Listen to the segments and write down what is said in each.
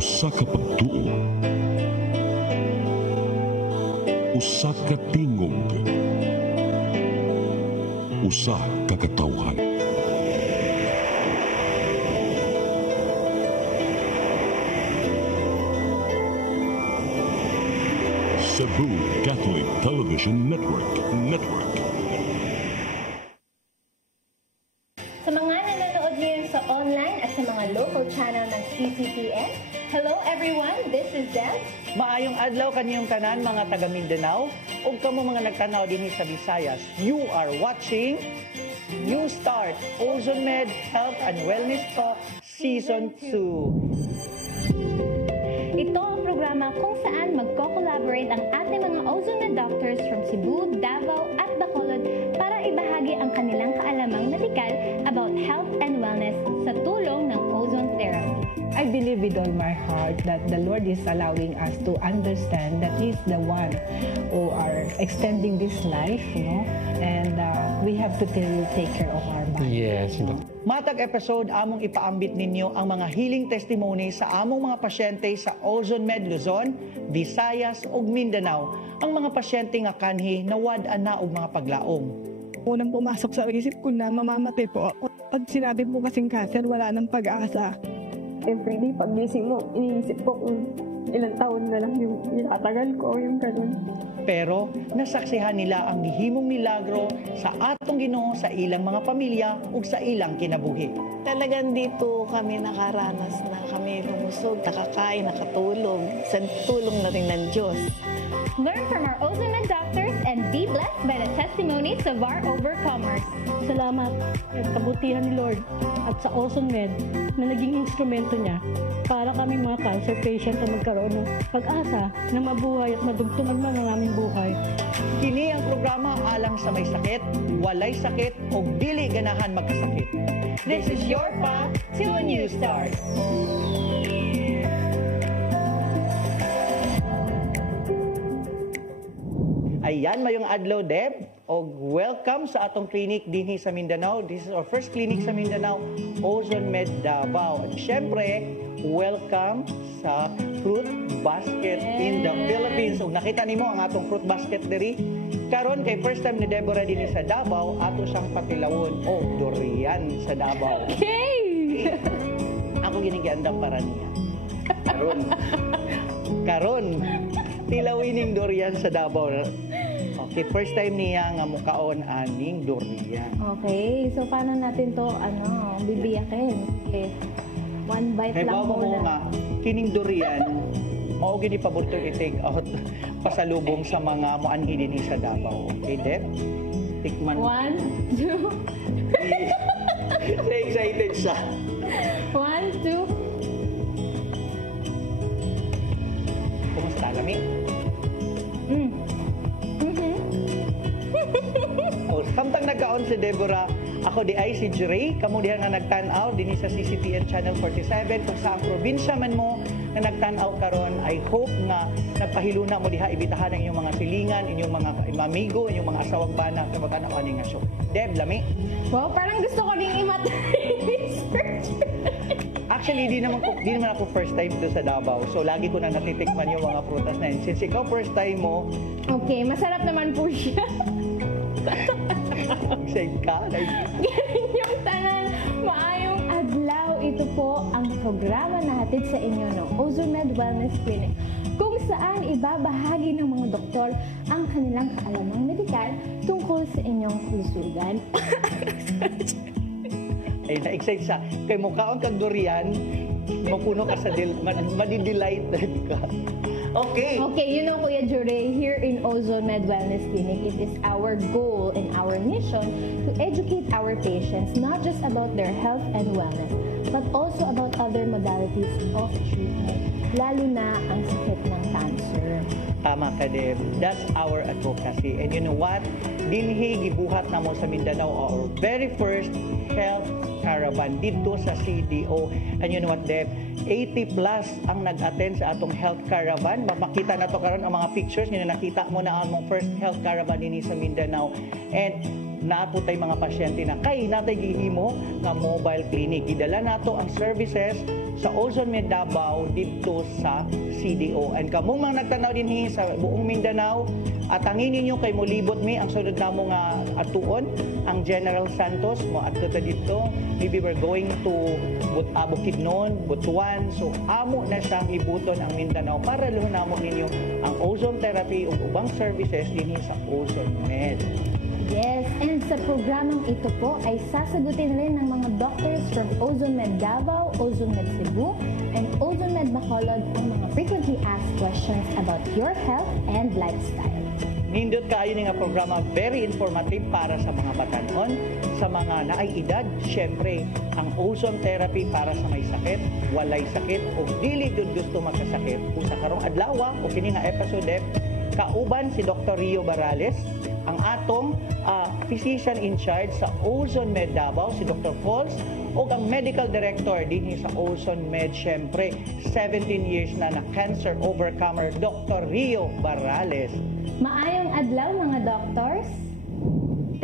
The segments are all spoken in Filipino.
Usa ka pagtuo, usa ka tingog, usa ka katawhan. Cebu Catholic Television Network. Sa mga nanonood ngayon sa online at sa mga local channel ng CCTN, hello everyone, this is Del. Maayong adlaw kaniyong tanan mga taga Mindanao ug kamo mga nagtanaw dinhi sa Visayas. You are watching New Start Ozone Med Health and Wellness Talk Season 2. Ito ang programa kung saan magko-collaborate ang ating mga Ozone Med doctors from Cebu, Davao at Bacolod para ibahagi ang kanilang kaalamang medikal about health and wellness sa tulong ng ozone therapy. I believe with all my heart that the Lord is allowing us to understand that He's the one who are extending this life, and we have to take care of our body. Yes. Matag episode among ipaambit ninyo ang mga healing testimony sa among mga pasyente sa Ozone Med Luzon, Visayas ug Mindanao. Ang mga pasyente nga kanhi nawad-an na og mga paglaom. Unang pumasok sa isip ko na mamamatay po ako. Pag sinabi po kasing cancer, wala nang pag-asa. Every day, pag-gising mo, iniisip ko kung ilang taon na lang yung itatagal ko, yung ganun. Pero nasaksihan nila ang gihimong milagro sa atong Ginoo sa ilang mga pamilya ug sa ilang kinabuhi. Talagang dito kami nakaranas na kami lumusog, nakakain, nakatulog, sa tulong na rin ng Diyos. Learn from our Ozone Med doctors and be blessed by the testimonies of our overcomers. Salamat at kabutihan ni Lord at sa Ozone Med na naging instrumento niya para kami mga cancer patient na magkaroon ng pag-asa na mabuhay at madugtungan man ang aming buhay. Kini ang programa alang sa may sakit, walay sakit o dili ganahan magkasakit. This is your path to a new start. Ayan, mayong adlaw, Deb. O welcome sa atong clinic dinhi sa Mindanao. This is our first clinic sa Mindanao, Ozone Med Davao. At syempre, welcome sa Fruit Basket in the Philippines. O nakita nimo ang atong fruit basket diri. Karon kay first time ni Deborah dinhi sa Davao, ato siyang patilawon o durian sa Davao. Hey! Ako ginigandang para niya. Karon, tilawining durian sa Davao. Okay, first time niya nga mukaon aning durian. Okay, so paano natin to, bibiyakin? Okay, one bite Kaya lang mo muna. nga, kining durian, mao gini paborito i-take out pasalubong sa mga muanhi dinhi sa Davao. Okay, Deb? Tikman. 1, 2. So excited siya. 1, 2. Kumusta, Lami? Samtang nagkaon si Deborah, ako di ay si Jure, kamo diha nga nagtan-aw dinhi sa CCTN Channel 47 kung sa probinsya man mo na nagtan-aw karon. I hope nga nagpahiluna mo diha ibitahan ang inyong mga silingan, inyong mga amigo, inyong mga asawang bana sa magtanaw ani nga show. Deb, Lami? Wow, parang gusto ko ding i-research. Actually, di naman ako first time to sa Davao. So lagi ko na natitikman yung mga prutas na yun. Since ikaw first time mo, Okay, masarap naman po siya. excited ka? Ganun yung tanan. Maayong adlaw. Ito po ang programa na hatid sa inyo ng Ozone Med Wellness Clinic, kung saan ibabahagi ng mga doktor ang kanilang kaalamang medikal tungkol sa inyong kalusugan. Ay, na-excite siya. Kay mukhaon kag durian, mapuno ka sa madi-delighted ka. Okay. Okay, Kuya Jure, here in Ozone Med Wellness Clinic, it is our goal and our mission to educate our patients not just about their health and wellness, but also about other modalities of treatment, lalo na ang sakit ng cancer. Tama ka, Deb. That's our advocacy. And you know what? Dinhi gibuhat na mo sa Mindanao our very first health caravan dito sa CDO. And you know what, Deb? 80 plus ang nag-attend sa atong health caravan. Makita na to karon ang mga pictures. Nakita mo na ang first health caravan din sa Mindanao. And nato tay mga pasyente na kay natay gihimo nga mobile clinic. Gidala nato ang services sa Ozone Med Davao dito sa CDO. And kamong mga nagtanaw dinhi sa buong Mindanao, at angin ninyo kay molibot mi ang sunod namo nga atuon ang General Santos mo adto ta dito. Maybe we're going to Bukidnon, Butuan. So amo na siyang ibuton ang Mindanao para luhunamo ninyo ang ozone therapy ug ubang services dinhi sa Ozone Med. Yes, and sa programang ito po ay sasagutin rin ng mga doctors from Ozone Med Davao, Ozone Med Cebu, and Ozone Med Bacolod ang mga frequently asked questions about your health and lifestyle. Nindot kaayo ni nga programa, very informative para sa mga batanon, sa mga naay edad. Syempre, ang ozone therapy para sa may sakit, walay sakit, o dili jud gusto magkasakit. Usa karong adlaw o kini nga episode kauban si Dr. Rio Barales, ang atong physician in charge sa Ozone Med Davao, si Dr. Pauls, o ang medical director dinhi sa Ozone Med, syempre 17 years na cancer overcomer, Dr. Rio Barales. Maayong adlaw mga doctors.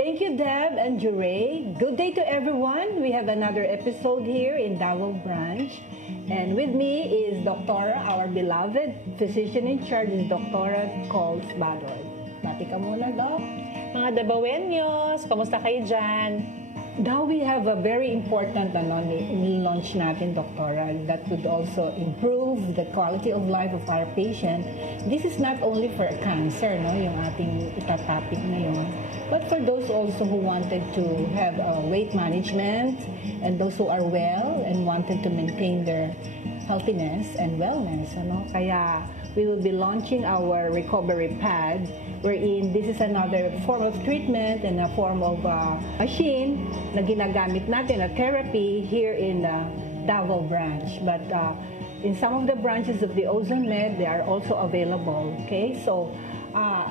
Thank you, Deb and Jure. Good day to everyone. We have another episode here in Davao Branch. And with me is Doctora, our beloved physician in charge, is Doctora Coles Badoy. Mati ka muna, Doc. Mga Davaoeños, kamusta kayo dyan? Now we have a very important launch natin, Doctora, that would also improve the quality of life of our patient. This is not only for cancer, no, yung ating itatopic na yun, but for those also who wanted to have weight management and those who are well and wanted to maintain their healthiness and wellness. Ano? Kaya we will be launching our recovery pad, wherein this is another form of treatment and a form of machine na ginagamit natin, a therapy here in Davao Branch. But in some of the branches of the Ozone Med, they are also available. Okay, so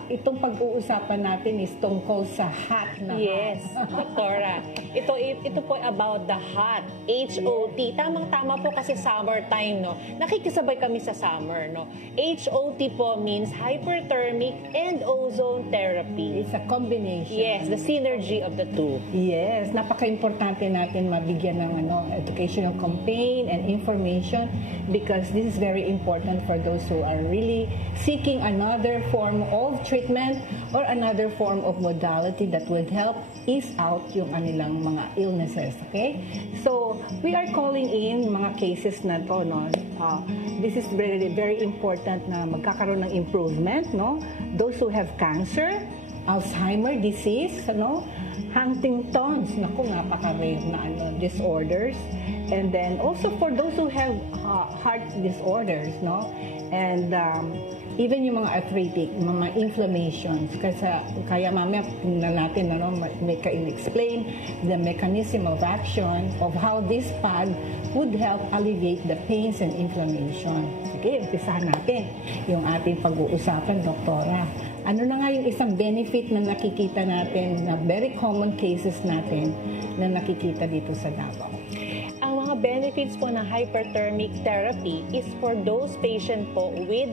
itong pag-uusapan natin is tungkol sa HOT na Yes, Doktora. Ito po about the HOT, H-O-T. Tamang-tama po kasi summertime, no? Nakikisabay kami sa summer, no? H-O-T po means hyperthermic and ozone therapy. It's a combination. Yes, the synergy of the two. Yes, napaka-importante natin mabigyan ng educational campaign and information because this is very important for those who are really seeking another form of treatment or another form of modality that would help ease out yung anilang mga illnesses, okay? So, we are calling in mga cases na to, no? This is very, very important na magkakaroon ng improvement, no? Those who have cancer, Alzheimer disease, ano? Huntington's, naku, napaka-rare na disorders. And then also for those who have heart disorders, no? And even yung mga arthritic, mga inflammations. Kaya mamaya na natin explain the mechanism of action of how this pad would help alleviate the pains and inflammation. Sige, umpisahan natin yung ating pag-uusapan, Doktora. Ano na nga yung isang benefit na nakikita natin, na very common cases natin na nakikita dito sa Davao? Ang mga benefits po ng hyperthermic therapy is for those patient po with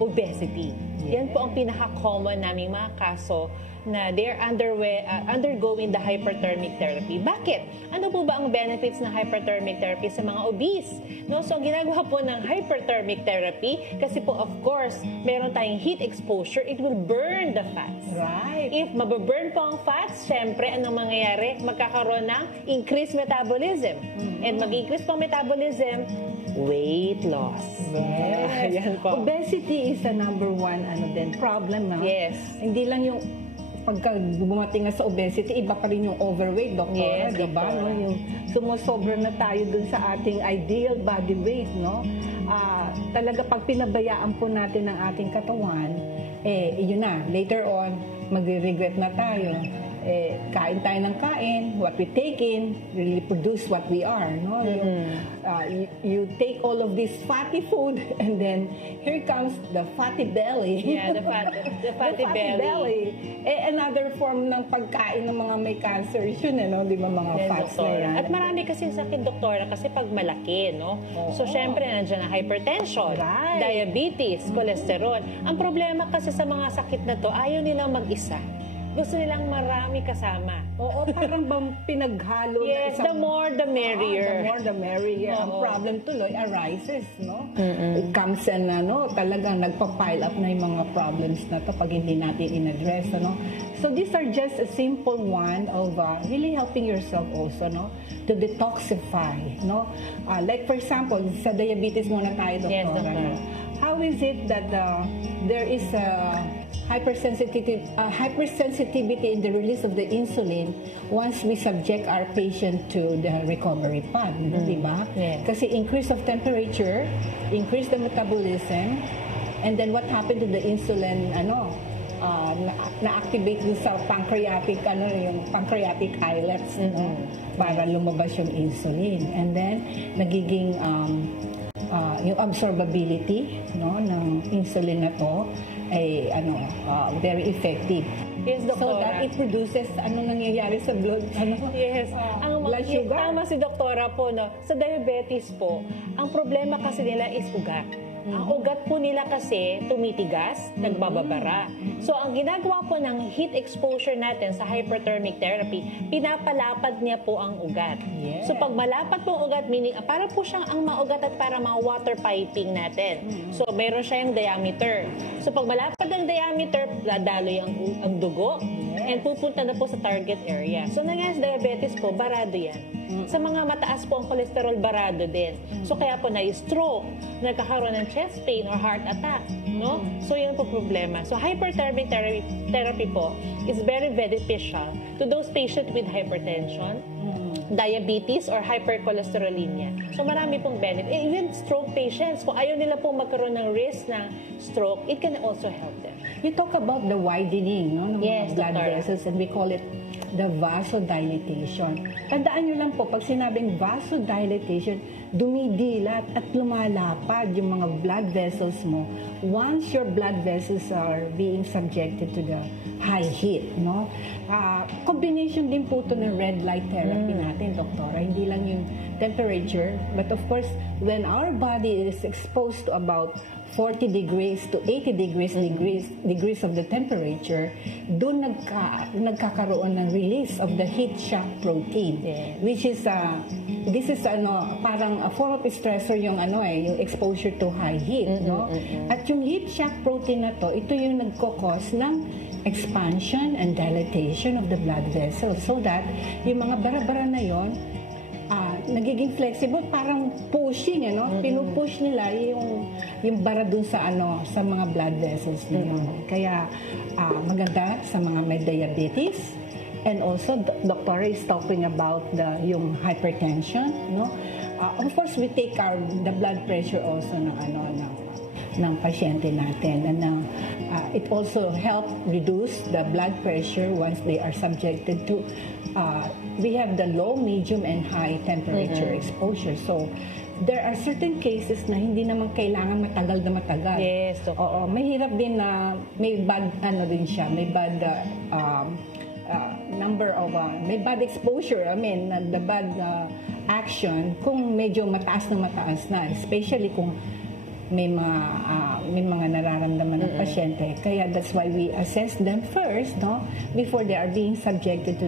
obesity. Yan po ang pinaka-common naming mga kaso na they're undergoing the hyperthermic therapy. Bakit? Ano po ba ang benefits ng hyperthermic therapy sa mga obese? No? So, ang ginagawa po ng hyperthermic therapy, kasi po, of course, meron tayong heat exposure, it will burn the fats. Right. If mababurn po ang fats, syempre, anong mangyayari? Magkakaroon ng increased metabolism. And mag-increase po ang metabolism, weight loss. Yes. Yan po. Obesity is the number one problem. No? Yes. Hindi lang yung pagka bumating nga sa obesity, iba pa rin yung overweight, Doktora, Yes, di ba? No? Yung sumusobra na tayo dun sa ating ideal body weight, no? Talaga pag pinabayaan po natin ang ating katawan, yun na, later on, magre-regret na tayo. Kain tayo ng kain, what we take in really produce what we are, no? You take all of this fatty food and then here comes the fatty belly. Yeah, the fatty belly. Another form ng pagkain ng mga may cancer yun, no? Di ba mga fats na yan? At marami kasing sakit, Doktora, kasi pag malaki, no? So, syempre, nandiyan ang hypertension, diabetes, cholesterol. Ang problema kasi sa mga sakit na to, ayaw nilang mag-isa. Gusto nilang marami kasama. Oo, parang bang pinaghalo Yes, na the more the merrier. The more the merrier. Ang Oo. problem tuloy arises, no? It comes and talagang nagpa-pile up na yung mga problems na to pag hindi natin in-address, ano? So these are just a simple one of really helping yourself also, no? To detoxify, no? Like for example, sa diabetes muna tayo, Doktora. Yes, Doctor. No? How is it that there is a hypersensitivity in the release of the insulin once we subject our patient to the recovery pad, di ba? Yeah. Kasi increase of temperature, increase the metabolism, and then what happened to the insulin, na-activate dun sa pancreatic, yung pancreatic islets, para lumabas yung insulin. And then, nagiging yung absorbability, no, ng insulin na to ay very effective. Yes, Doktora. So that it produces nangyayari sa blood, Yes. blood sugar. Tama si Doktora po, no? Sa diabetes po, ang problema kasi nila is ugat. Ang ugat po nila kasi tumitigas, nagbababara. So, ang ginagawa po ng heat exposure natin sa hyperthermic therapy, pinapalapad niya po ang ugat. Yes. So, pag malapad po ang ugat, meaning, para po siyang ang maugat at para mga water piping natin. So, mayroon siya yung diameter. So, pag malapad ang diameter, dadaloy ang dugo, and pupunta na po sa target area. So, nangyayari sa diabetes po, barado yan. Sa mga mataas po ang cholesterol, barado din. So, kaya po na-stroke, nagkakaroon ng chest pain or heart attack, no? So, yun po problema. So, hyperthermic therapy po is very beneficial to those patients with hypertension, diabetes, or hypercholesterolemia. So, marami pong benefit. Even stroke patients, kung ayaw nila pong magkaroon ng risk ng stroke, it can also help them. You talk about the widening, no, ng Yes, mga blood Doctora. vessels, and we call it the vasodilatation. Tandaan nyo lang po, pag sinabing vasodilatation, dumidilat at lumalapad yung mga blood vessels mo once your blood vessels are being subjected to the high heat, no? Combination din po ito ng red light therapy natin, Doktora. Hindi lang yung temperature, but of course, when our body is exposed to about 40 degrees to 80 degrees of the temperature, doon nagkakaroon ng release of the heat shock protein, which is this is parang a form of stressor yung yung exposure to high heat, no? At yung heat shock protein na to, ito yung nagko-cause ng expansion and dilatation of the blood vessels, so that yung mga bara-bara na yon nagiging flexible, parang pushing, pinupush nila yung bara dun sa sa mga blood vessels na yun. Kaya maganda sa mga may diabetes, and also Doctor is talking about yung hypertension, no? Of course, we take the blood pressure also ng pasyente natin, and it also help reduce the blood pressure once they are subjected to we have the low, medium, and high temperature exposure. So there are certain cases na hindi naman kailangan matagal na matagal. Yes. Oo, mahirap din na may bad din siya, may bad number of may bad exposure, the bad action kung medyo mataas na, especially kung may mga nararamdaman ng pasyente. Kaya that's why we assess them first, no, before they are being subjected to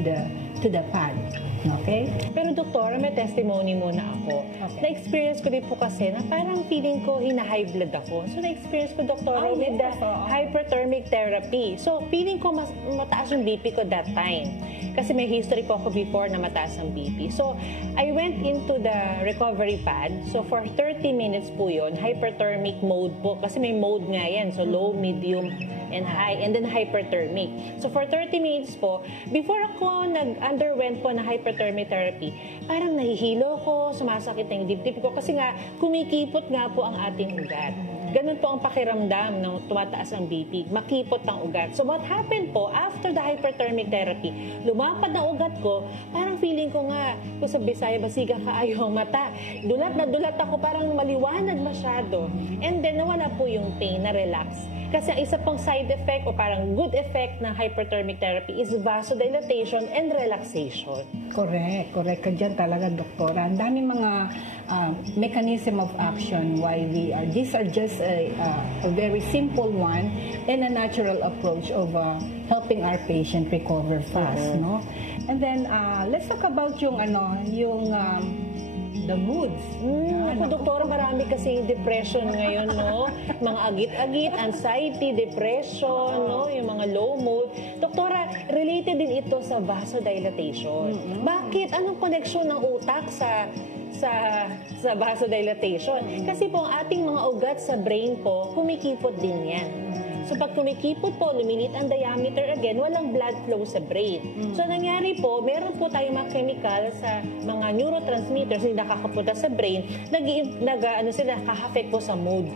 the pad. Okay? Pero Doktora, may testimony muna ako. Okay. Na-experience ko din po kasi na parang feeling ko hina-high blood ako. So na-experience ko, Doktora, with the hyperthermic therapy. So feeling ko mataas yung BP ko that time. Kasi may history po ako before na mataas ang BP. So I went into the recovery pad. So for 30 minutes po yun, hyperthermic mode po. Kasi may mode nga yan. So low, medium, and high, and then hyperthermic. So for 30 minutes po, before ako nag-underwent po na hyperthermic therapy, parang nahihilo ko, sumasakit na yung dibdib ko kasi nga kumikipot nga po ang ating ugat. Ganun po ang pakiramdam ng tumataas ang BP, makipot ang ugat. So what happened po, after the hyperthermic therapy, lumapad ang ugat ko, parang feeling ko nga, kung sa Bisaya, basiga kaayo ang mata. Dulat na dulat ako, parang maliwanag masyado. And then nawala po yung pain, na-relax. Kasi ang isa pang side effect o parang good effect ng hyperthermic therapy is vasodilatation and relaxation. Correct ka dyan talaga, Doktora. Ang dami mga mechanism of action why these are just a very simple one and a natural approach of helping our patient recover fast, no? And then let's talk about yung the moods. Ako, doktora, marami kasi depression ngayon, no? Mga agit-agit, anxiety, depression, no? Yung mga low mood. Doktora, related din ito sa vasodilatation. Bakit? Anong connection ng utak sa vasodilatation? Kasi po, ang ating mga ugat sa brain po, kumikipot din yan. So pag kumikipot po, lumilit ang diameter again, walang blood flow sa brain. So nangyari po, meron po tayong mga chemical sa mga neurotransmitters na nakakapunta sa brain, nakaka-affect po sa mood.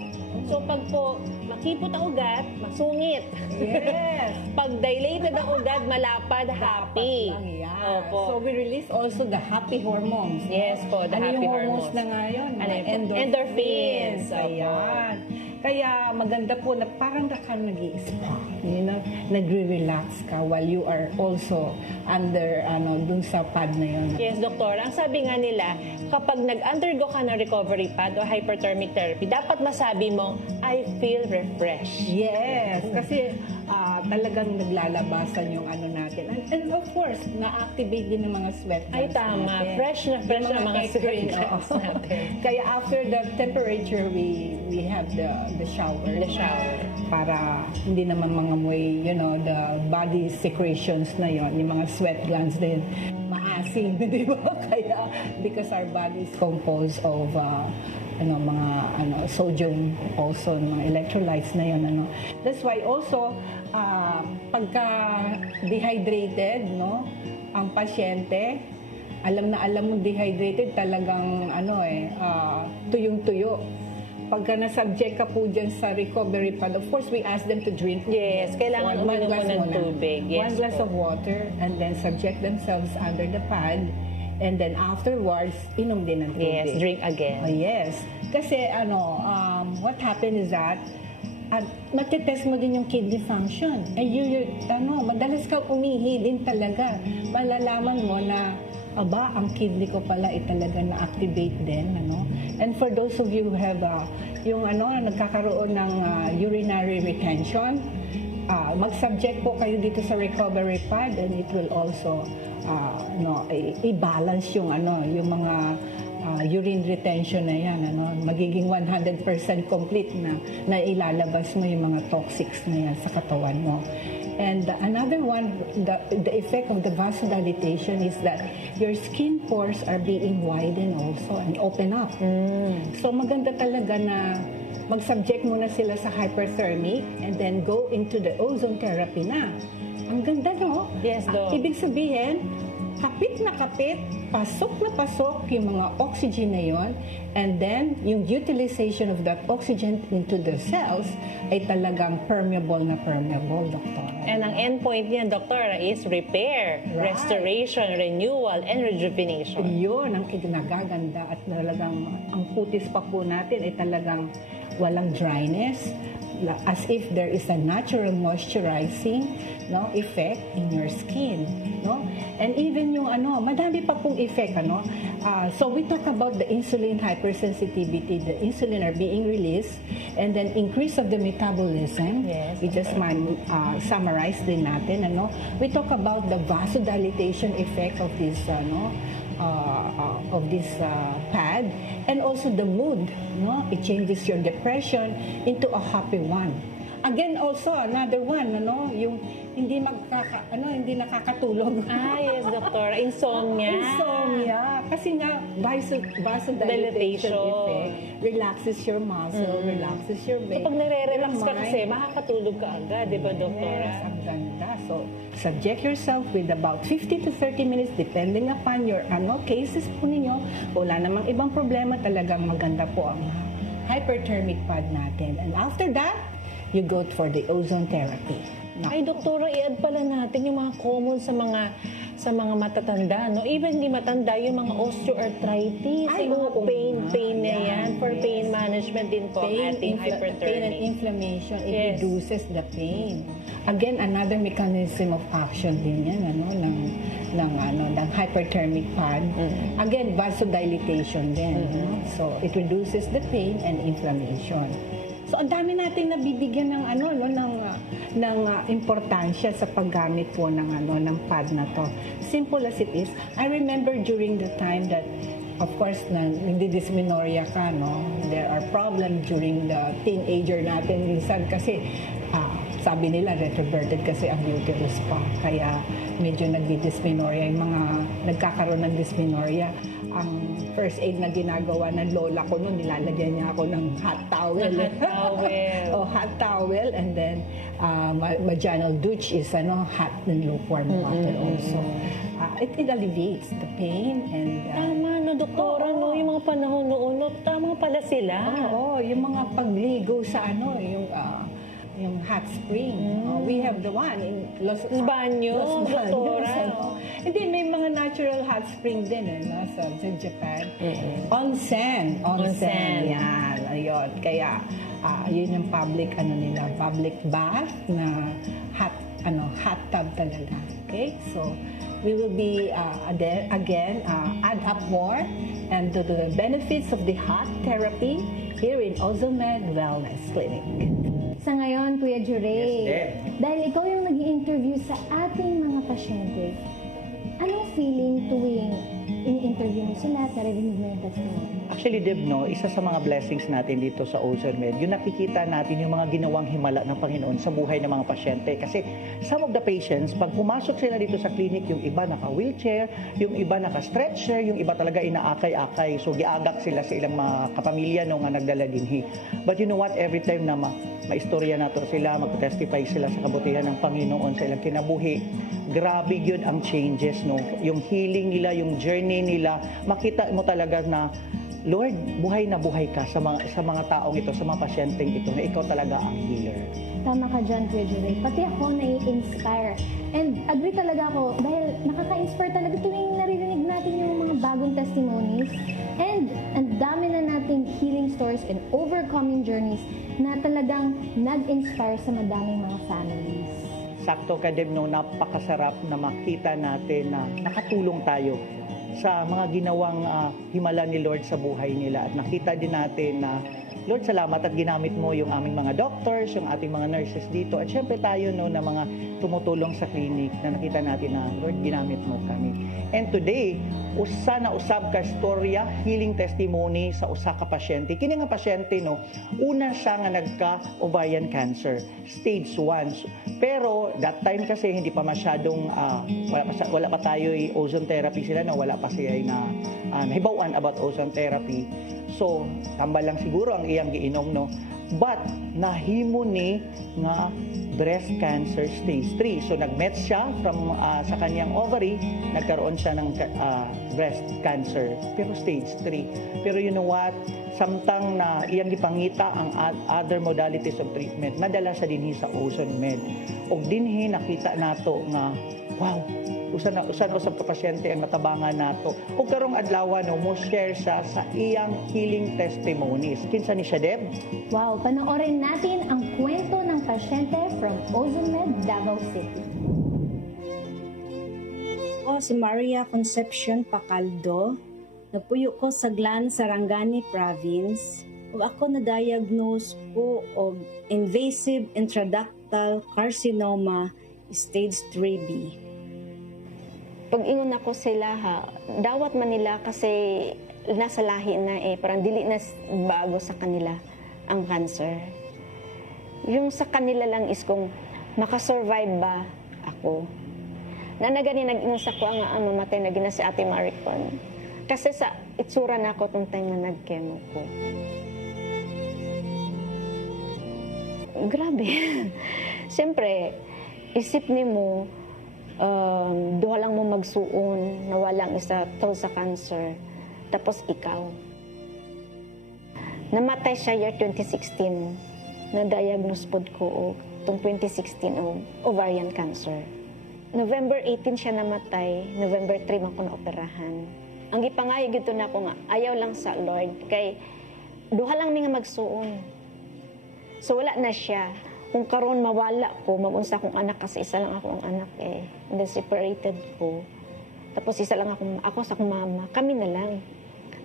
So pag po makipot ang ugat, masungit. Yes. Pag dilated ang ugat, malapad, happy. Opo. So we release also the happy hormones. Yes po, the happy hormones. Na ngayon? Endorphins. Ayan. Kaya maganda po na parang nag-i-spa. You know, nagre-relax ka while you are also under dun sa pad na yun. Yes, doktor. Ang sabi nga nila, kapag nag-undergo ka ng recovery pad o hyperthermic therapy, dapat masabi mo, I feel refreshed. Yes, kasi talagang naglalabasan yung natin. And of course, na-activate din ng mga sweat glands. Ay, tama. Natin. Fresh na mga sweat glands natin. Kaya after the temperature, we have the shower. The shower. Para hindi naman mangamoy, the body secretions na yon, yung mga sweat glands din, maasim, di ba? Kaya, because our body is composed of mga sodium also, mga electrolytes na yon. That's why also, pagka dehydrated, ang pasyente, alam mo dehydrated, talagang tuyong-tuyo. Pagka na-subject ka po dyan sa recovery pad, of course, we ask them to drink. Yes, kailangan uminom mo ng tubig. Yes, 1 glass of water, and then subject themselves under the pad, and then afterwards, inom din ng tubig. Yes, drink again. Oh, yes. Kasi, what happened is that, matitest mo din yung kidney function. And madalas ka umihi din talaga. Malalaman mo na, ang kidney ko pala talaga na-activate din, And for those of you who have nagkakaroon ng urinary retention, mag-subject po kayo dito sa recovery pad, and it will also i-balance yung mga urine retention na yan, magiging 100% complete na ilalabas mo yung mga toxics na yan sa katawan mo. And another one, the effect of the vasodilatation is that your skin pores are being widened also and open up. So maganda talaga na mag-subject muna sila sa hyperthermic and then go into the ozone therapy na. Ang ganda, no? Yes, do. Ibig sabihin, kapit na kapit, pasok na pasok yung mga oxygen na yon, and then yung utilization of that oxygen into the cells ay talagang permeable, doktor. And ang endpoint niya, doktor, is repair, restoration, renewal, and rejuvenation. Yun ang kinagaganda, at talagang ang kutis pa po natin ay talagang walang dryness, as if there is a natural moisturizing effect in your skin. And even yung madami pa pong effect. So we talk about the insulin hypersensitivity. The insulin are being released, and then increase of the metabolism. Yes. We just summarize din natin. We talk about the vasodilatation effect of this pad, and also the mood. It changes your depression into a happy one. Again, also another one, yung hindi nakakatulog. Yes, doktor, insomnia. Kasi nga vasodilatation effect relaxes your muscle, relaxes your vein. So, pag nare-relax ka kasi, makakatulog ka agad, di ba, doktora? Yes, ang ganda. So, subject yourself with about 50 to 30 minutes depending upon your cases po ninyo. Wala namang ibang problema, talagang maganda po ang hyperthermic pad natin. And after that, you go for the ozone therapy. Ay, doktora, i-add pala natin yung mga common sa mga matatanda, Even hindi matanda, yung mga osteoarthritis, yung mga pain na yan. For pain management din po ang ating pain and hyperthermic. inflammation, it Yes. reduces the pain. Again, another mechanism of action din yan, ng hyperthermic pad. Again, vasodilatation din. No? So, it reduces the pain and inflammation. So, ang dami natin nabibigyan ng importansya sa paggamit po ng pad na to. Simple as it is. I remember during the time that, of course, hindi dysmenorrhea ka, no? There are problems during the teenager natin minsan kasi sabi nila retroverted kasi ang uterus pa. Kaya medyo nagdi-dysmenorrhea. Yung mga nagkakaroon ng dysmenorrhea, ang first aid na ginagawa ng lola ko noon, nilalagyan niya ako ng hot towel. Hot towel, and then vaginal douche is hot and lukewarm water also. It alleviates the pain and Tama, no, doktora, no, yung mga panahon noon, no, tama pala sila. Oo, yung mga pagligo sa yung hot spring. We have the one in Los Banyo, doktora. Hindi, may mga natural hot spring din sa Japan. Onsen. Yan, ayun. Kaya, yun yung public bath na hot tub talaga. Okay? So, we will be again add up more and to the benefits of the hot therapy here in OzoMed Wellness Clinic. Sa ngayon, Kuya Juray, Yes, dahil ikaw yung nag-i-interview sa ating mga pasyente, anong feeling tuwing in-interview mo sila, narinig mo yung testimony? Actually, Deb, isa sa mga blessings natin dito sa OzoMed, yung nakikita natin yung mga ginawang himala ng Panginoon sa buhay ng mga pasyente. Kasi some of the patients, pag pumasok sila dito sa clinic, yung iba naka-wheelchair, yung iba naka-stretcher, yung iba talaga inaakay-akay. So, giagak sila sa ilang mga kapamilya nung nagdala dinhi. But you know what? Every time na maistorya nato sila, mag-testify sila sa kabutihan ng Panginoon sa ilang kinabuhi, grabe yun ang changes, no? Yung healing nila, yung journey nila, makita mo talaga na Lord, buhay na buhay ka sa mga taong ito, sa mga pasyenteng ito, na ikaw talaga ang healer. Tama ka dyan, Kuya Juray. Pati ako nai-inspire. And agree talaga ako dahil nakaka-inspire talaga tuwing naririnig natin yung mga bagong testimonies. And ang dami na nating healing stories and overcoming journeys na talagang nag-inspire sa madaming mga families. Sakto ka, Deb, no? Napakasarap na makita natin na nakatulong tayo sa mga ginawang himala ni Lord sa buhay nila. At nakita din natin na, Lord, salamat at ginamit mo yung aming mga doctors, yung ating mga nurses dito. At syempre tayo, no, na mga tumutulong sa clinic na nakita natin na, Lord, ginamit mo kami. And today, usa na usab ka storya, healing testimony sa usa ka pasyente. Kini nga pasyente, no, una siya nga nagka-ovarian cancer, stage 1. Pero that time kasi hindi pa masyadong wala pa tayo ozone therapy sila, no, wala pa siya na nahibawan about ozone therapy. So, tambal lang siguro ang iyang giinom, no. But nahimo ni nga breast cancer stage 3. So nag-met siya from sa kanyang ovary, nagkaroon siya ng breast cancer, pero stage 3. Pero you know what? Samtang na iyang gipangita ang other modalities of treatment, nadala siya dinhi sa OzoMed. Og dinhi nakita nato nga wow, usan sa pasyente ang natabangan nato. Ug karong adlaw, no, mo share siya sa iyang healing testimonies. Kinsa ni siya, Deb? Wow, panoorin natin ang kwento ng pasyente from OzoMed, Davao City. Ako si Maria Concepcion Pacaldo. Nagpuyo ko sa Glan, Sarangani Province. Ug ako na-diagnose ko og invasive intraductal carcinoma stage 3B. Pag-ingon ako sila dawat man nila kasi nasa lahi na parang dili na bago sa kanila ang cancer. Yung sa kanila lang is kung makasurvive ba ako. Na gani nag-ingon sa ko ang mamatay na gina si Ate Maricon. Kasi sa itsura na ako tong time na nag-chemo ko. Grabe. Siyempre, isip ni mo, duha lang mo magsuon na walang isa tol sa cancer. Tapos ikaw. Namatay siya year 2016. Na-diagnose pod ko itong 2016 ovarian cancer. November 18 siya namatay. November 3 man ko na-operahan. Ang gipangayag ito na ako nga, ayaw lang sa Lord. Kay duha lang mi nga magsuon. So wala na siya. Kung karon mawala ko, magunsa akong anak kasi isa lang ako ang anak eh. And then separated ko. Tapos isa lang ako sa akong mama. Kami na lang.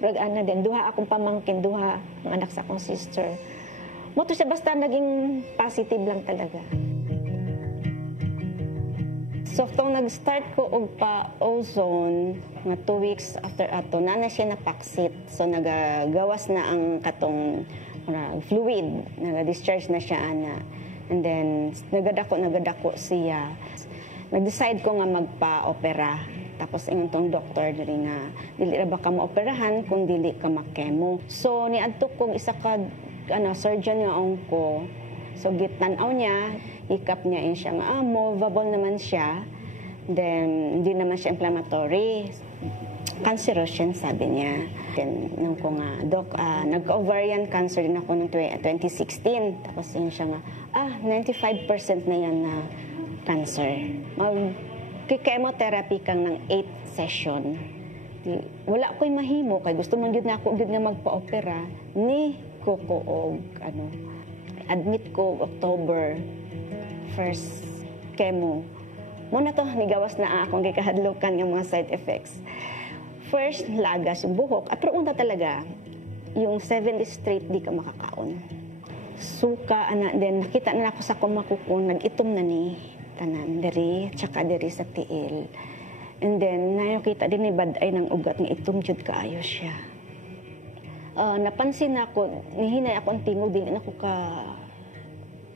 Rag-ana din. Duha akong pamangkin, duha ang anak sa akong sister. Moto siya basta naging positive lang talaga. So, itong nag-start ko og pa-ozone, nga 2 weeks after ato, na siya napaksit. So, nagagawas na ang katong fluid, nag-discharge na siya, ana. And then, nagadako siya. Nag-decide ko nga magpa-opera. Tapos, ingon tong doktor, dili nga, dili ra ba ka ma-operahan kung dili ka makemo. So, niadto kong isa ka, surgeon nga onko. So, gitanaw niya, ikap niya in siya nga, movable naman siya. Then, hindi naman siya inflammatory. Cancerous siya, sabi niya. Then, nung ko nga, Doc, nagka-ovarian cancer din ako noong 2016. Tapos yun siya nga, 95% na yan na cancer. Mag-chemotherapy kang ng 8 session. Wala ko'y mahimo, kaya gusto man yun na ako nga magpa-opera. Ni ko admit ko October 1st chemo. Muna to, nigawas na akong gikahadlokan ng mga side effects. First, lagas yung buhok. At pero una talaga, yung 7 days straight di ka makakaon. Suka, then nakita na ako sa kumakukon, nag-itom na ni tanan, diri, tsaka diri sa tiil. And then, nakita din ni baday ng ugat ng itom, jud kaayo siya. Napansin ako, nihinay ako ang tingog, dili na ako ka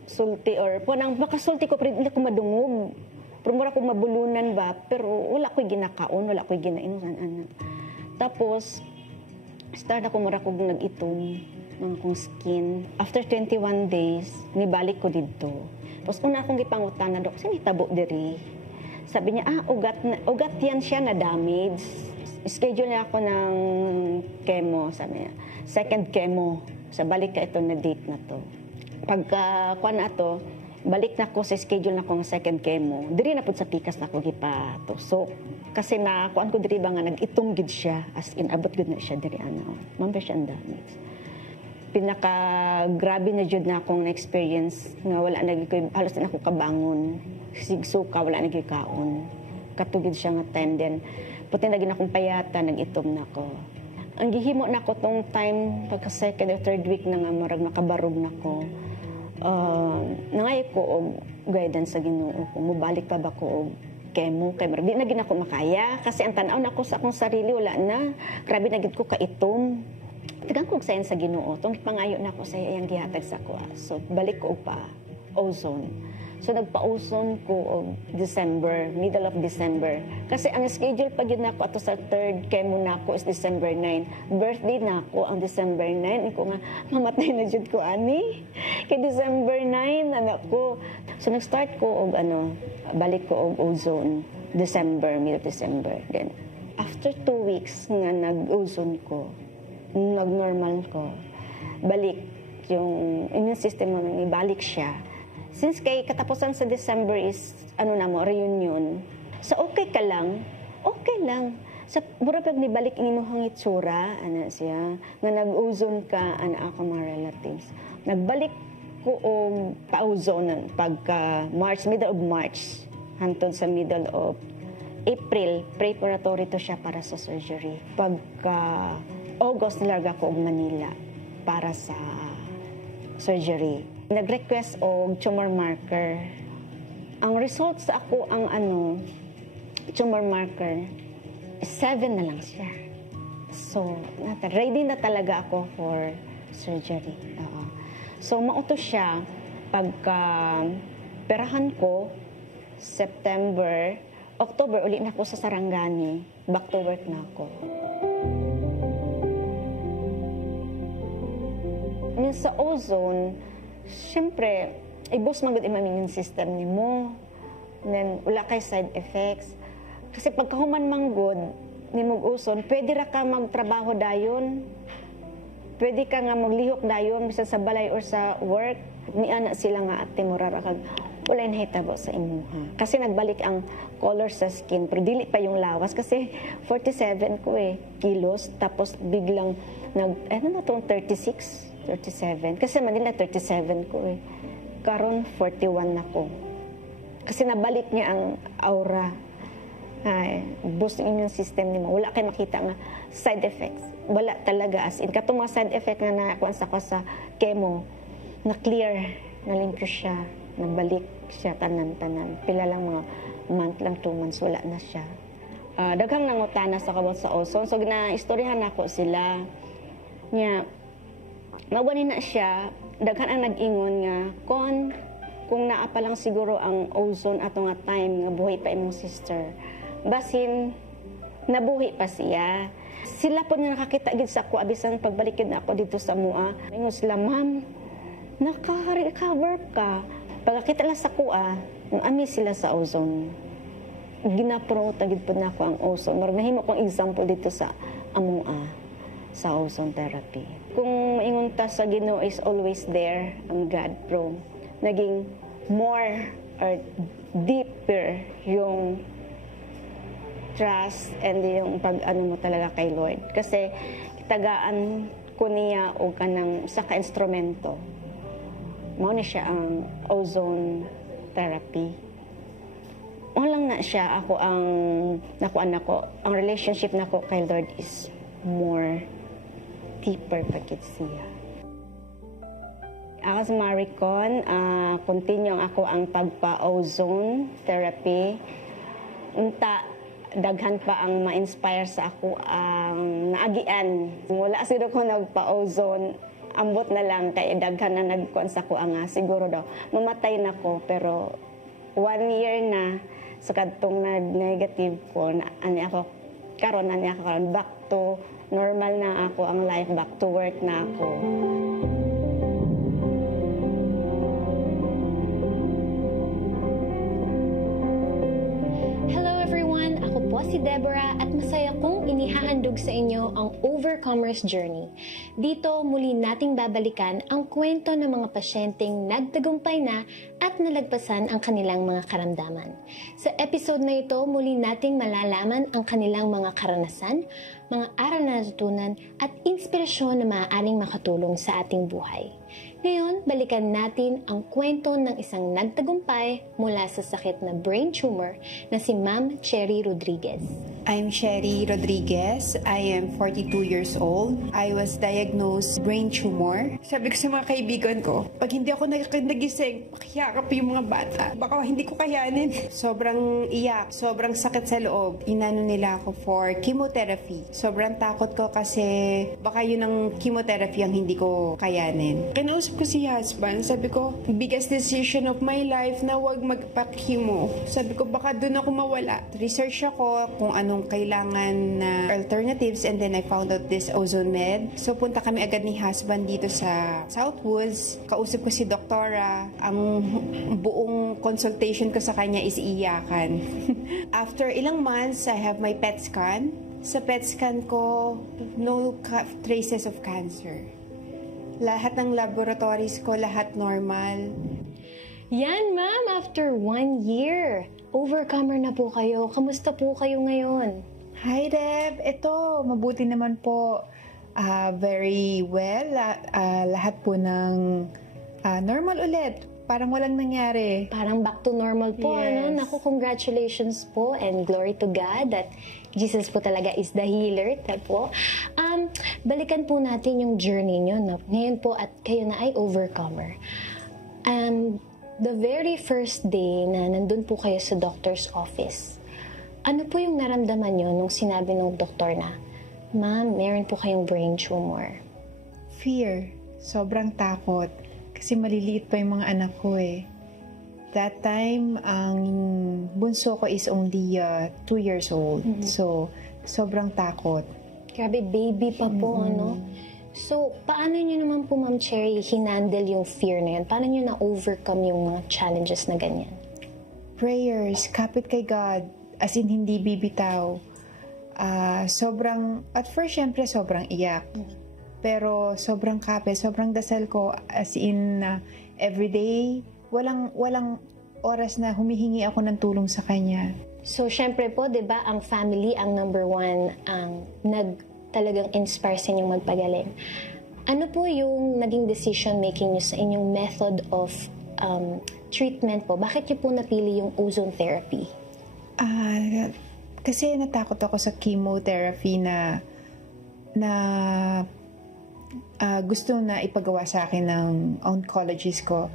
sulti or punang makasulti ko pero hindi ko madungog. Pero mura ko mabulunan ba, pero wala ko'y ginakaon, wala ko'y ginainusan. Tapos, start ako mura ko nag-itom ng akong skin. After 21 days, nibalik ko dito. Tapos una akong gipangutan na, Dok, sinitabo diri. Sabi niya, ugat yan siya na damage. Schedule niya ako ng chemo, sabi niya. Second chemo, sa balik ka ito na date na to. Pagka kuan ato, balik na ko sa schedule na ko ng second chemo. Diri na pud sa pikas na ko gipatusok. Kasi na kuan ko diri ba nga nag-itom gid siya, as in abot gud na siya diri ano. Mampa siya ang damage. Pinaka grabe na jud na akong experience nga wala na gid halos na ako kabangon. Sigsuka wala na gid kaon. Katugid siya nga time then puti na gid akong payata nag-itom na ko. Ang gihimo na ko tong time pagka second or third week na nga marag nakabarog na ko. Nangay ko og guidance sa Ginoo ko. Mubalik pa ba ko og chemo kay marag di na gid ako makaya kasi ang tan-aw na ko sa akong sarili wala na. Grabe na gid ko kaitom. Tagang ko sayon sa Ginoo tong pangayo na ko sa iyang gihatag sa ko. So balik ko pa ozone. So, nagpa-ozone ko og December, middle of December. Kasi ang schedule pag yun na ako, ato sa third chemo na ako is December 9. Birthday na ako ang December 9. Iko nga, mamatay na jud ko, ani. Kay December 9, anak ko. So, nag-start ko og balik ko og ozone, December, middle of December. Then, after 2 weeks nga nag-ozone ko, nag-normal ko, balik yung immune system mo, ibalik siya. Since kay katapusan sa December is, reunion. So, okay ka lang. Okay lang. Sa mura pag nibalik ang imuhang itsura, siya, nga nag-ozone ka, ako mga relatives. Nagbalik ko o pa-ozone pagka middle of March, hantod sa middle of April, preparatory to siya para sa surgery. Pagka August, nilarga ko og Manila para sa surgery. Nag-request og tumor marker. Ang result sa ako ang tumor marker, 7 na lang siya. So, ready na talaga ako for surgery. So, mauto siya pagka perahan ko, September, October, uli na ako sa Sarangani. Back to work na ako. Sa ozone, siyempre, i-boost magod immune system ni mo. Then, wala kay side effects. Kasi pagkahuman manggod, ni mag-ozone, pwede ra ka magtrabaho dayon. Pwede ka nga maglihok dayon, bisa sa balay or sa work. Ni ana sila nga ate, murara kag, wala nahitabo sa imuha. Kasi nagbalik ang color sa skin, pero dili pa yung lawas. Kasi 47 ko kilos, tapos biglang ano na itong 36, 37. Kasi Manila 37 ko Karon 41 na ko. Kasi nabalik niya ang aura. Boost ng immune system ni mo. Wala kayo makita nga side effects. Wala talaga as in. Katong mga side effect nga nakuha sa chemo, na clear, na limpyo siya, nagbalik siya tanan-tanan. Pila lang mga month lang, 2 months, wala na siya. Daghang nangutana sa kabot sa ozone. So, gina-istoryahan ako sila. Mawani na siya, daghan ang nag-ingon nga, kung naa pa lang siguro ang ozone ato nga time, nga buhay pa imong sister. Basin, nabuhi pa siya. Sila po nga nakakita gid sa ako, abisan pagbalik na ako dito sa mua. Ingon sila, ma'am, naka-recover ka. Pagkakita lang sa kuha, ami sila sa ozone. Ginapromote agad po na ako ang ozone. Nahimo kong example dito sa amua, sa ozone therapy. Kung maingon ta sa Ginoo is always there, ang God, bro. Naging more or deeper yung trust and yung pag-ano mo talaga kay Lord. Kasi tagaan ko niya o kanang sa ka-instrumento. Mao ni siya ang ozone therapy. Walang na siya, ako ang nakuan ako. Ang relationship nako kay Lord is more deeper pagkit siya. Ako sa Maricon, continue ako ang pagpa-ozone therapy. Daghan pa ang ma-inspire sa ako ang naagian. Wala siguro ko nagpa-ozone, ambot na lang kay daghan na nagkuan sa ko nga siguro daw mamatay na ko, pero 1 year na sa kadtong nag-negative ko na ako karon back to normal na ako ang life, back to work na ako. Si Deborah at masaya kong inihahandog sa inyo ang Overcomer's Journey. Dito muli nating babalikan ang kwento ng mga pasyenteng nagtagumpay na at nalagpasan ang kanilang mga karamdaman. Sa episode na ito, muli nating malalaman ang kanilang mga karanasan, mga aral na natutunan at inspirasyon na maaaring makatulong sa ating buhay. Ngayon, balikan natin ang kwento ng isang nagtagumpay mula sa sakit na brain tumor na si Ma'am Cherry Rodriguez. I'm Cherry Rodriguez. I am 42 years old. I was diagnosed brain tumor. Sabi ko sa mga kaibigan ko, pag hindi ako nagising, makiyakap yung mga bata. Baka hindi ko kayanin. Sobrang iyak, sobrang sakit sa loob. Inano nila ako for chemotherapy. Sobrang takot ko kasi baka yun ang chemotherapy ang hindi ko kayanin. Kinausap ko si husband. Sabi ko, biggest decision of my life na wag magpa-chemo. Sabi ko, baka doon ako mawala. Research ako kung anong kailangan na alternatives, and then I found out this Ozone Med. So punta kami agad ni husband dito sa Southwoods. Kausap ko si doktora. Ang buong consultation ko sa kanya is iyakan. After ilang months, I have my PET scan. Sa PET scan ko, no traces of cancer. Lahat ng laboratories ko, lahat normal. Yan, ma'am, after 1 year, overcomer na po kayo. Kamusta po kayo ngayon? Hi, Deb. Ito, mabuti naman po. Very well. Lahat po ng normal ulit. Parang walang nangyari. Parang back to normal po, yes. Ano? Naku, congratulations po and glory to God that Jesus po talaga is the healer. Po. Balikan po natin yung journey nyo. No? Ngayon po at kayo na ay overcomer. The very first day na nandun po kayo sa doctor's office, ano po yung naramdaman nyo nung sinabi ng doktor na, ma'am, meron po kayong brain tumor? Fear. Sobrang takot. Kasi maliliit pa yung mga anak ko That time, ang bunso ko is only 2 years old. Mm-hmm. So, sobrang takot. Grabe, baby pa po, ano? So, paano nyo naman po, Ma'am Cherry, hinandle yung fear na yun? Paano nyo na-overcome yung mga challenges na ganyan? Prayers, kapit kay God, as in hindi bibitaw. At first, syempre, sobrang iyak. Pero sobrang kapit, sobrang dasal ko, as in everyday, walang oras na humihingi ako ng tulong sa kanya. So, syempre po, di ba, ang family ang number one ang talagang inspire sa inyong magpagaling. Ano po yung naging decision making niyo sa inyong method of treatment po? Bakit niyo po napili yung ozone therapy? Kasi natakot ako sa chemotherapy na gusto na ipagawa sa akin ng oncologist ko.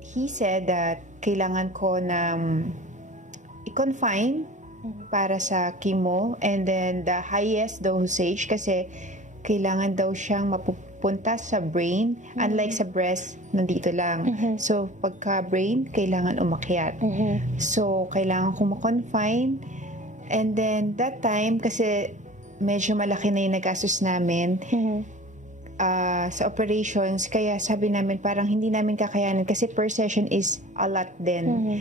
He said that kailangan ko na i-confine para sa chemo, and then the highest dosage kasi kailangan daw siyang mapupunta sa brain, unlike sa breast, nandito lang. So, pagka brain, kailangan umakyat. So, kailangan ko ma-confine, and then that time, kasi medyo malaki na yung nagastos namin sa operations, kaya sabi namin parang hindi namin kakayanin kasi per session is a lot din.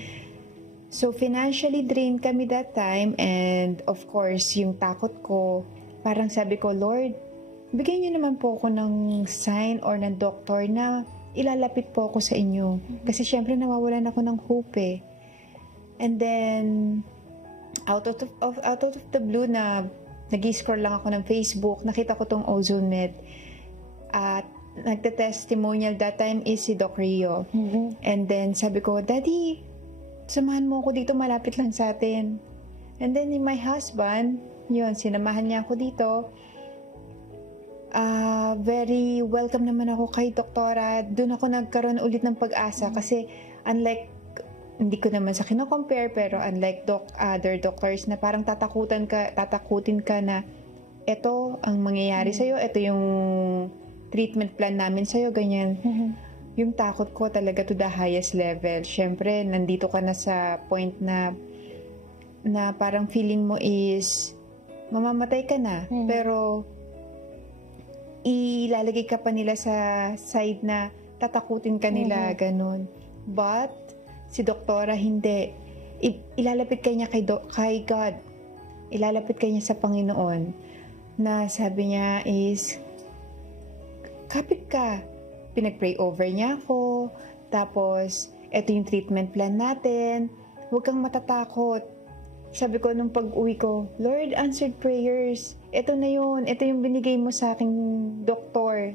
So, financially drained kami that time, and of course, yung takot ko, parang sabi ko, Lord, bigyan niyo naman po ako ng sign or ng doctor na ilalapit po ako sa inyo. Kasi syempre nawawalan ako ng hope eh. And then, out of the blue na nag-scroll lang ako ng Facebook, nakita ko tong Ozone Med. At nagte-testimonial that time is si Doc Rio. And then sabi ko, Daddy, samahan mo ako dito, malapit lang sa atin. And then my husband, yun, sinamahan niya ako dito. Very welcome naman ako kay doktora. Doon ako nagkaroon ulit ng pag-asa kasi unlike, hindi ko naman sa kino-compare, pero unlike other doctors na parang tatakutin ka na ito ang mangyayari sa'yo, ito yung treatment plan namin sa'yo, ganyan. Yung takot ko talaga to the highest level. Syempre, nandito ka na sa point na parang feeling mo is mamamatay ka na. Pero ilalagay ka pa nila sa side na tatakutin ka nila, ganun. But, si doktora hindi. Ilalapit ka niya kay God. Ilalapit ka niya sa Panginoon. Na sabi niya is, kapit ka. Pinag-pray over niya ako. Tapos, eto yung treatment plan natin. Huwag kang matatakot. Sabi ko nung pag-uwi ko, Lord, answered prayers. Ito na yun. Ito yung binigay mo sa aking doktor.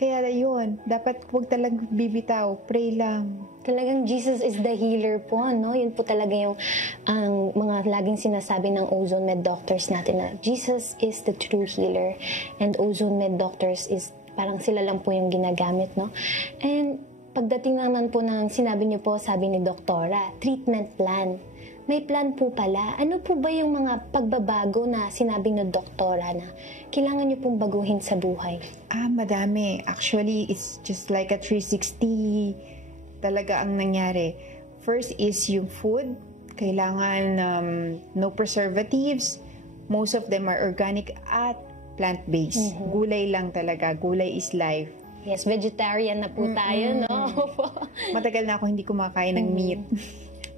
Kaya yun, dapat huwag talagang bibitaw. Pray lang. Talagang Jesus is the healer po, no? Yun po talaga yung ang mga laging sinasabi ng Ozone Med doctors natin na Jesus is the true healer. And Ozone Med doctors is parang sila lang po yung ginagamit, no? And pagdating naman po ng sinabi niyo po, sabi ni doktora, treatment plan. May plan po pala. Ano po ba yung mga pagbabago na sinabi ni doktora na kailangan niyo pong baguhin sa buhay? Madami. Actually, it's just like a 360 talaga ang nangyari. First is yung food. Kailangan no preservatives. Most of them are organic at plant-based. Gulay lang talaga. Gulay is life. Yes, vegetarian na po tayo, no? Matagal na ako hindi kumakain ng meat.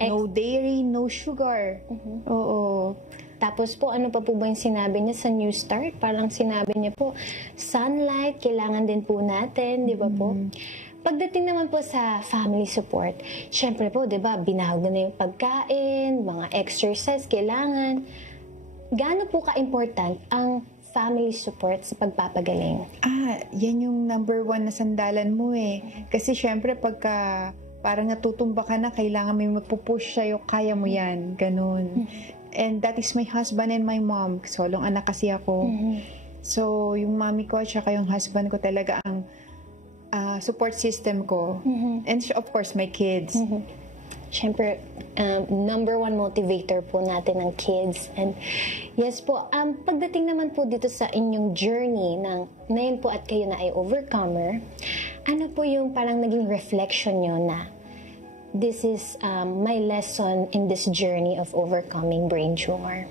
No dairy, no sugar. Oo. Tapos po, ano pa po ba yung sinabi niya sa New Start? Parang sinabi niya po, sunlight, kailangan din po natin, di ba po? Pagdating naman po sa family support, syempre po, di ba, binahog na yung pagkain, mga exercise, kailangan. Gaano po ka-important ang family support sa pagpapagaling? Yan yung number one na sandalan mo eh. Kasi syempre pagka parang natutumba ka na, kailangan may magpupush sa'yo, kaya mo yan, ganun. And that is my husband and my mom. Solong anak kasi ako. So, yung mommy ko at saka yung husband ko talaga ang support system ko. And of course, my kids. Siyempre, number one motivator po natin ng kids. And yes po, pagdating naman po dito sa inyong journey ng ngayon po at kayo na ay overcomer, ano po yung parang naging reflection nyo na this is my lesson in this journey of overcoming brain tumor?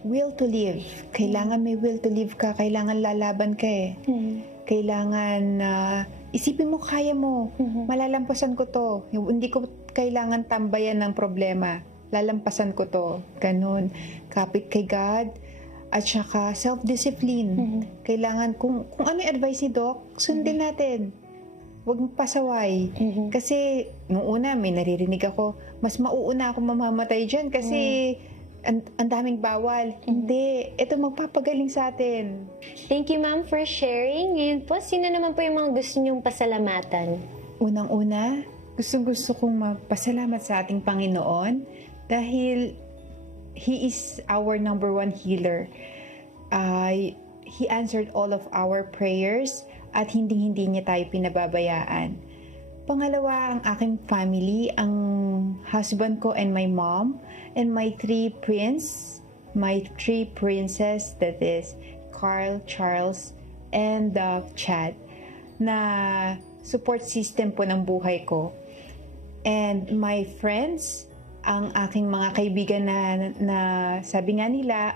Will to live. Kailangan may will to live ka. Kailangan lalaban ka eh. Kailangan isipin mo, kaya mo. Malalampasan ko to. Hindi ko kailangan tambayan ng problema. Lalampasan ko to. Ganun. Kapit kay God. At saka self-discipline. Kailangan, kung ano yung advice ni Doc, sundin natin. Huwag pasaway. Kasi, nung una, may naririnig ako, mas mauuna ako mamamatay dyan kasi ang daming bawal. Hindi. Ito magpapagaling sa atin. Thank you, ma'am, for sharing. Ngayon po, sino naman po yung mga gusto niyong pasalamatan? Unang-una, gusto kong magpasalamat sa ating Panginoon dahil He is our number one healer. He answered all of our prayers at hindi niya tayo pinababayaan. Pangalawa, ang aking family, ang husband ko and my mom, and my three princess, that is Carl, Charles, and Chad, na support system po ng buhay ko. And my friends, ang aking mga kaibigan na sabi nga nila,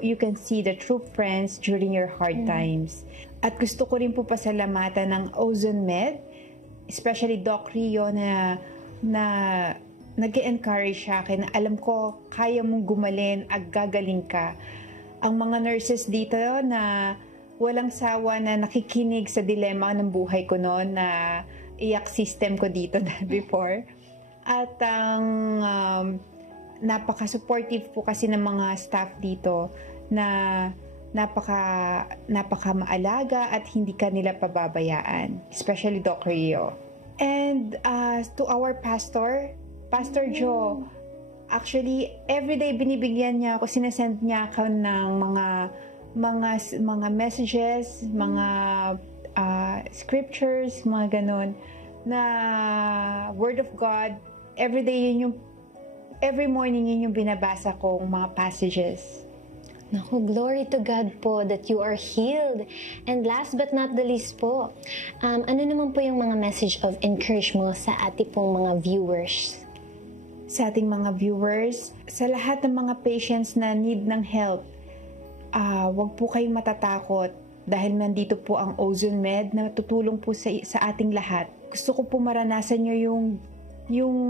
you can see the true friends during your hard times. At gusto ko rin po pasalamatan ng Ozone Med, especially Doc Rio na nag-encourage sa akin na alam ko kaya mong gumalin at gagaling ka. Ang mga nurses dito na walang sawa na nakikinig sa dilema ng buhay ko noon na iyak system ko dito before. At ang napaka-supportive po kasi ng mga staff dito na napaka maalaga at hindi ka nila pababayaan, especially Doc Rio. And to our Pastor Joe, actually everyday binibigyan niya ako, sinesend niya ako ng mga messages, mga scriptures, mga ganon na word of God. Every morning yun yung binabasa kong mga passages. Naku, glory to God po that you are healed. And last but not the least po, ano naman po yung mga message of encouragement sa ating pong mga viewers? Sa ating mga viewers, sa lahat ng mga patients na need ng help, wag po kayong matatakot dahil nandito po ang Ozone Med na tutulong po sa ating lahat. Gusto ko po maranasan nyo yung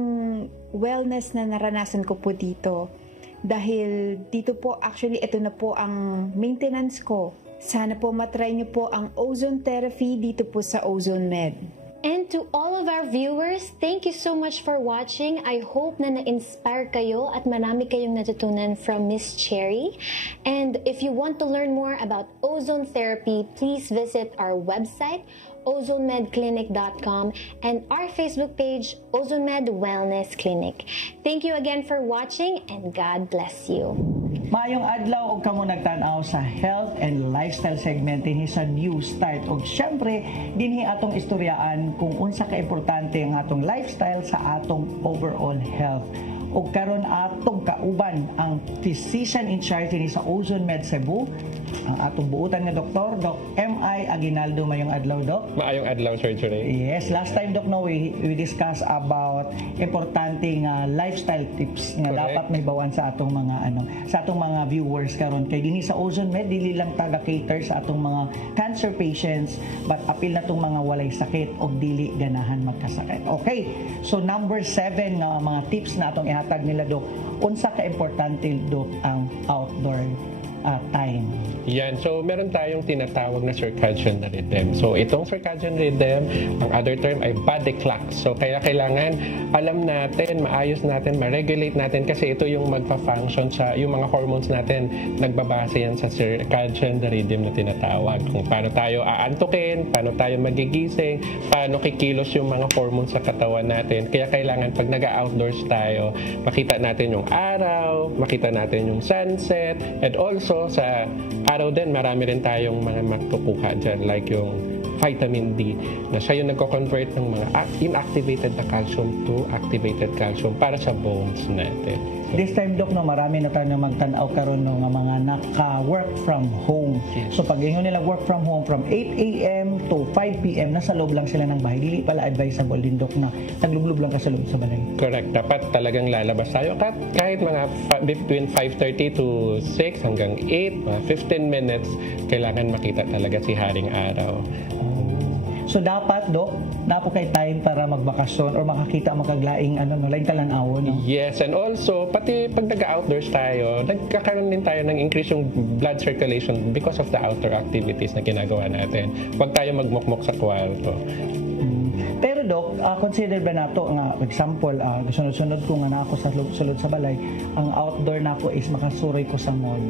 wellness na naranasan ko po dito. Dahil dito po, actually, ito na po ang maintenance ko. Sana po matry nyo po ang ozone therapy dito po sa Ozone Med. And to all of our viewers, thank you so much for watching. I hope na na-inspire kayo at marami kayong natutunan from Miss Cherry. And if you want to learn more about ozone therapy, please visit our website, ozonemedclinic.com, and our Facebook page, Ozone Med Wellness Clinic. Thank you again for watching and God bless you. Maayong adlaw og kamo nagtan-aw sa health and lifestyle segment dinhi sa New Start. Og syempre dinhi atong istoryaan kung unsa ka importante ang atong lifestyle sa atong overall health. Og karon atong kauban ang physician in charge dinhi sa Ozone Med Cebu, ang atong buutan nga doktor, Doc M.I. Aguinaldo. Mayong adlaw, Doc. Maayong adlaw, Sir Juray. Yes, last time, Doc, no, we discuss about importante nga lifestyle tips nga dapat may bawan sa atong mga viewers karon. Kay dinhi sa Ozone Med dili lang taga-cater sa atong mga cancer patients, but apil na tong mga walay sakit o dili ganahan magkasakit. Okay, so number 7 nga mga tips na atong ihatag nila, Doc. Unsa ka importante, Doc, ang outdoor time? Yan. So, meron tayong tinatawag na circadian rhythm. So, itong circadian rhythm, ang other term ay body clock. So, kaya kailangan alam natin, maayos natin, ma-regulate natin kasi ito yung magpa-function sa yung mga hormones natin. Nagbabase yan sa circadian rhythm na tinatawag. Kung paano tayo aantukin, paano tayo magigising, paano kikilos yung mga hormones sa katawan natin. Kaya kailangan pag nag-outdoors tayo, makita natin yung araw, makita natin yung sunset, and also sa araw din, marami rin tayong mga matukuha dyan, like yung vitamin D, na siya yung nagko-convert ng mga inactivated na calcium to activated calcium para sa bones natin. This time, Doc, no, marami na tayo magtanaw karon no, nga mga naka-work from home. Yes. So pag ingon nila work from home from 8 a.m. to 5 p.m. nasa loob lang sila ng bahay. Dili pala advisable din, Doc, na naglublob lang ka sa loob sa balay. Correct. Dapat talagang lalabas tayo kahit mga between 5:30 to 6 hanggang 8, mga 15 minutes, kailangan makita talaga si Haring Araw. So dapat, Doc, napo kay time para magbakasyon or makakita makaglaing laing talan-awon. No? Yes, and also pati pag nag-outdoors tayo, nagkakaroon din tayo ng increase yung blood circulation because of the outdoor activities na ginagawa natin. Huwag tayo magmukmok sa kwarto. Dok, consider ba nato nga example, sunod-sunod ko nga na ako sa sulod sa balay, ang outdoor na ako is makasuroy ko sa mall.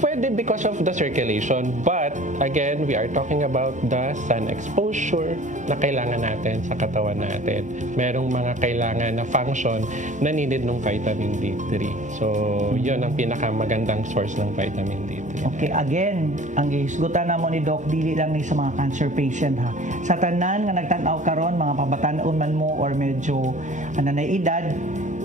Pwede because of the circulation, but again, we are talking about the sun exposure na kailangan natin sa katawan natin. Merong mga kailangan na function na needed ng vitamin D3. So, yun ang pinakamagandang source ng vitamin D3. Okay, again, ang gihisgutan namo ni Doc, dili lang ni sa mga cancer patient ha. Sa tanan nga nagtan-aw karon, mga pabatanon man mo or medyo nanay edad,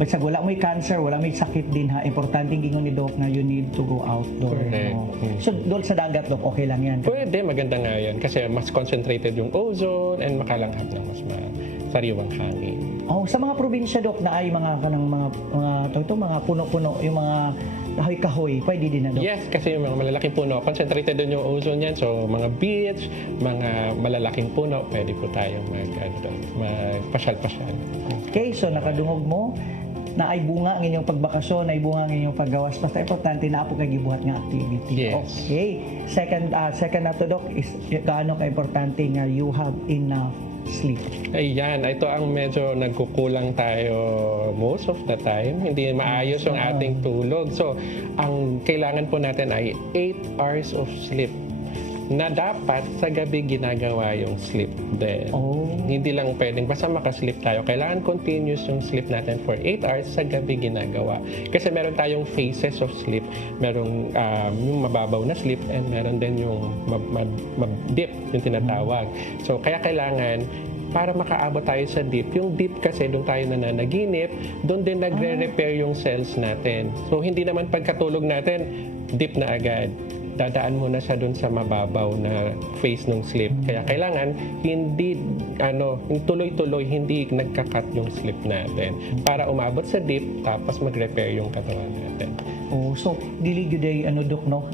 sa wala mo'y cancer, wala mo'y sakit din ha. Importante gingon ni Doc na you need to go outdoor. No? So, doon sa dagat, Doc, okay lang yan? Pwede, maganda nga yan. Kasi mas concentrated yung ozone and makalanghap ng mas sariwang hangin. Oh, sa mga probinsya, Doc, na ay mga puno-puno, yung mga kahoy-kahoy, pwede din na, Doc? Yes, kasi yung mga malalaking puno, concentrated din yung ozone yan. So, mga beach, mga malalaking puno, pwede po tayong magpasyal-pasyal. Okay, so nakadungog mo na ay bunga ang inyong pagbakasyon, ay bunga ang inyong paggawas. Basta importante na po kagibuhat nga activity. Yes. Okay. Second na to, Doc, is gaano ka-importante nga you have enough sleep. Ayan, ito ang medyo nagkukulang tayo most of the time. Hindi maayos yung ating tulog. So, ang kailangan po natin ay 8 hours of sleep na dapat sa gabi ginagawa yung sleep din. Hindi lang pwedeng basta makasleep tayo. Kailangan continuous yung sleep natin for 8 hours sa gabi ginagawa. Kasi meron tayong phases of sleep. Merong yung mababaw na sleep and meron din yung deep, yung tinatawag. So, kaya kailangan para makaabot tayo sa deep. Yung deep kasi doon tayo nananaginip, doon din nagre-repair yung cells natin. So, hindi naman pagkatulog natin, deep na agad. Dadaan muna siya doon sa mababaw na phase ng sleep. Kaya kailangan hindi tuloy-tuloy hindi nagka-cut yung sleep natin para umabot sa deep tapos mag-repair yung katawan natin. Oh, so dili gyud ay Doc, no?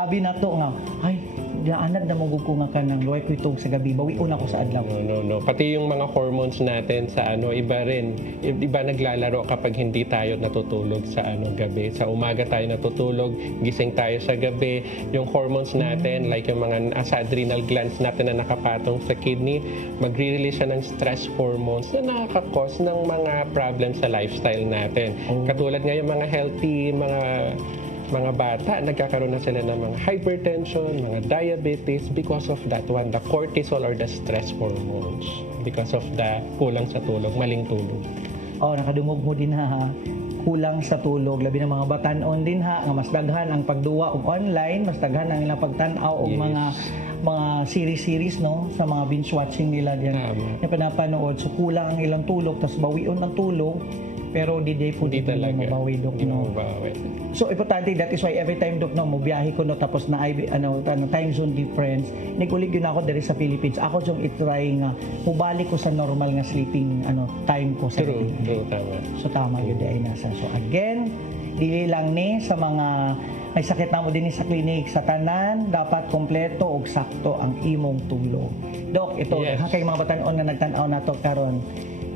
Abi na to nga. Ay, anad na magug ko nga kanang luway ko itong sa gabi, bawion ako sa adlaw. No. Pati yung mga hormones natin sa iba rin. Iba naglalaro kapag hindi tayo natutulog sa gabi. Sa umaga tayo natutulog, gising tayo sa gabi. Yung hormones natin, like yung mga sa adrenal glands natin na nakapatong sa kidney, magre-release siya ng stress hormones na nakaka-cause ng mga problems sa lifestyle natin. Katulad nga yung mga healthy, mga bata, nagkakaroon na sila ng mga hypertension, mga diabetes because of that one, the cortisol or the stress hormones. Because of the kulang sa tulog, maling tulog. Nakadungog mo din ha. Kulang sa tulog, labi ng mga batanon din ha, nga mas daghan ang pagduwa og online, mas daghan ang ilang pagtan-aw og mga series no, sa mga binge watching nila diyan. Yung pinapanood, so kulang ang ilang tulog, tas bawion ang tulog, pero di talaga mabawi, Doc, no? So importante, that is why every time, Doc, no, mobiyahe ko no, tapos na time zone difference, nigulig yun ako diri sa Philippines. Ako yung itry nga mubalik ko sa normal nga sleeping time ko sa True, tama. So tama yun ay nasa. So again, dili lang ni sa mga may sakit na mo din sa klinik, sa tanan dapat kompleto og sakto ang imong tulog. Doc, ito kay mga batanon nga nagtan-aw nato karon,